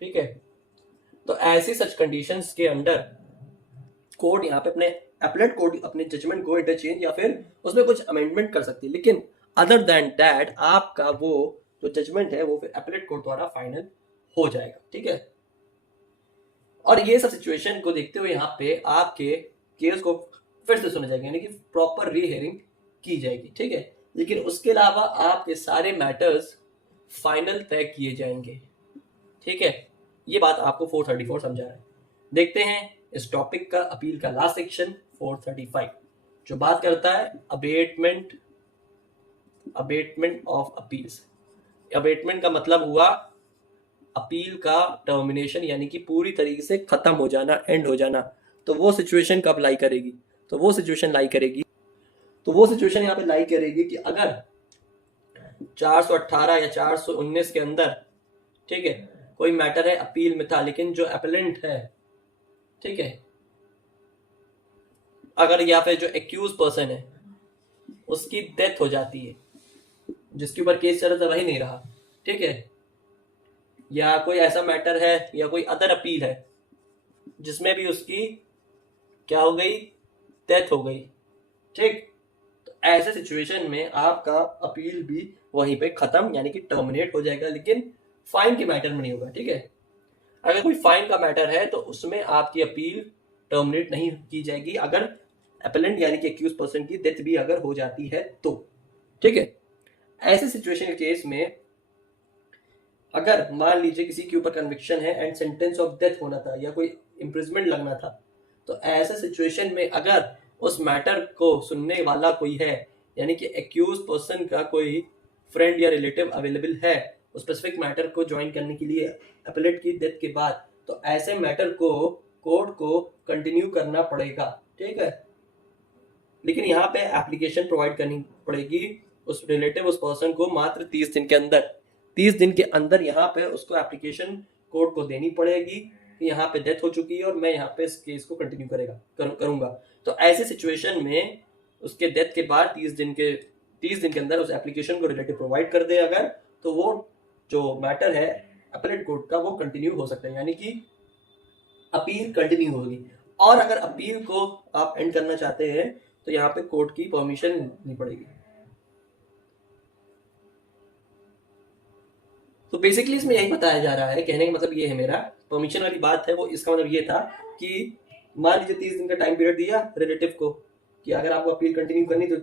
ठीक है। तो ऐसी सच कंडीशंस के अंडर कोर्ट यहाँ पे अपने अपीलेट कोर्ट अपने जजमेंट को इंटरचेंज या फिर उसमें कुछ अमेंडमेंट कर सकती है, लेकिन अदर देन दैट आपका वो जो जजमेंट है वो फिर अपीलेट कोर्ट द्वारा फाइनल हो जाएगा, ठीक है। और ये सब सिचुएशन को देखते हुए यहाँ पे आपके केस को फिर से सुना जाएगा, यानी कि प्रॉपर रीहियरिंग की जाएगी, ठीक है। लेकिन उसके अलावा आपके सारे मैटर्स फाइनल तय किए जाएंगे, ठीक है। ये बात आपको 434 समझा रहा है। देखते हैं इस टॉपिक का अपील का लास्ट सेक्शन 435 जो बात करता है अबेटमेंट ऑफ अपील्स। अबेटमेंट का मतलब हुआ अपील का टर्मिनेशन, यानी कि पूरी तरीके से खत्म हो जाना, एंड हो जाना। तो वो सिचुएशन कब लाई करेगी? तो वो सिचुएशन यहाँ पे लाई करेगी कि अगर 418 या 419 के अंदर, ठीक है, कोई मैटर है अपील में था, लेकिन जो अपीलेंट है, ठीक है, अगर या फिर जो एक्यूज पर्सन है उसकी डेथ हो जाती है, जिसके ऊपर केस चल रहा, वही नहीं रहा, ठीक है, या कोई ऐसा मैटर है या कोई अदर अपील है जिसमें भी उसकी क्या हो गई, डेथ हो गई, ठीक। तो ऐसे सिचुएशन में आपका अपील भी वहीं पे खत्म यानी कि टर्मिनेट हो जाएगा, लेकिन फाइन के मैटर में नहीं होगा, ठीक है। अगर कोई फाइन का मैटर है तो उसमें आपकी अपील टर्मिनेट नहीं की जाएगी अगर अपीलेंट यानी कि एक्यूज पर्सन की डेथ भी अगर हो जाती है तो, ठीक है। ऐसे सिचुएशन के केस में अगर मान लीजिए किसी के ऊपर कन्विक्शन है एंड सेंटेंस ऑफ डेथ होना था या कोई इम्प्रिजमेंट लगना था, तो ऐसे सिचुएशन में अगर उस मैटर को सुनने वाला कोई है, यानी कि एक्यूज पर्सन का कोई फ्रेंड या रिलेटिव अवेलेबल है उस स्पेसिफिक मैटर को ज्वाइन करने के लिए अपीलेंट की डेथ के बाद, तो ऐसे मैटर को कोर्ट को कंटिन्यू करना पड़ेगा, ठीक है। लेकिन यहाँ पे एप्लीकेशन प्रोवाइड करनी पड़ेगी उस रिलेटिव, उस पर्सन को मात्र 30 दिन के अंदर। 30 दिन के अंदर यहाँ पे उसको एप्लीकेशन कोर्ट को देनी पड़ेगी कि यहाँ पे डेथ हो चुकी है और मैं यहाँ पे इस केस को कंटिन्यू करूंगा। तो ऐसे सिचुएशन में उसके डेथ के बाद 30 दिन के अंदर उस एप्लीकेशन को रिलेटिव प्रोवाइड कर दे अगर, तो वो जो मैटर है अपीलेट कोर्ट का वो कंटिन्यू हो सकता है, यानी कि अपील कंटिन्यू होगी। और अगर अपील को आप एंड करना चाहते हैं तो यहाँ पे कोर्ट की परमिशन लेनी पड़ेगी। तो बेसिकली इसमें यही बताया जा रहा है, कहने का मतलब ये है मेरा, परमिशन वाली बात है वो, इसका मतलब ये था कि मान लीजिए 30 दिन का टाइम पीरियड दिया रिलेटिव को कि अगर आपको अपील कंटिन्यू करनी तो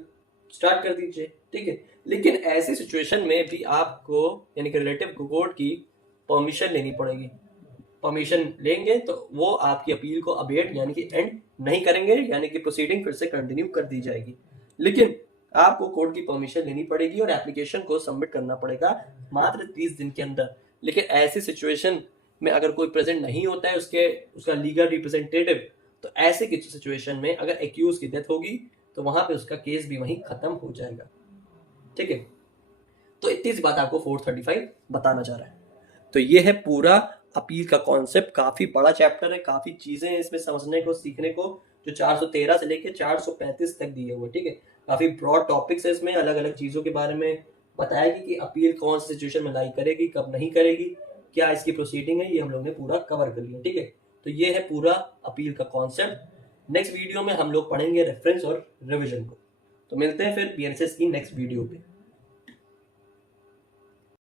स्टार्ट कर दीजिए, ठीक है। लेकिन ऐसे सिचुएशन में भी आपको यानी कि रिलेटिव को कोर्ट की परमिशन लेनी पड़ेगी। परमिशन लेंगे तो वो आपकी अपील को अबेट यानी कि एंड नहीं करेंगे, यानी कि प्रोसीडिंग फिर से कंटिन्यू कर दी जाएगी। लेकिन आपको कोर्ट की परमिशन लेनी पड़ेगी और एप्लीकेशन को सबमिट करना पड़ेगा मात्र 30 दिन के अंदर। लेकिन ऐसी सिचुएशन में अगर कोई प्रेजेंट नहीं होता है उसका लीगल रिप्रेजेंटेटिव, तो ऐसे की सिचुएशन में अगर एक्यूज की डेथ होगी तो वहां पे उसका केस भी वहीं खत्म हो जाएगा, ठीक है। तो इतनी सी बात आपको 435 बताना चाह रहा है। तो ये है पूरा अपील का कॉन्सेप्ट। काफी बड़ा चैप्टर है, काफी चीजें हैं इसमें समझने को, सीखने को, जो 413 से लेके 435 तक दिए हुए, ठीक है। काफी ब्रॉड टॉपिक्स है इसमें, अलग अलग चीजों के बारे में बताएगी कि अपील कौन सी सिचुएशन में लाई करेगी, कब नहीं करेगी, क्या इसकी प्रोसीडिंग है, ये हम लोग ने पूरा कवर कर लिया, ठीक है। तो ये है पूरा अपील का कॉन्सेप्ट। नेक्स्ट वीडियो में हम लोग पढ़ेंगे रेफरेंस और रिविजन को। तो मिलते हैं फिर बीएनएसएस की नेक्स्ट वीडियो पे।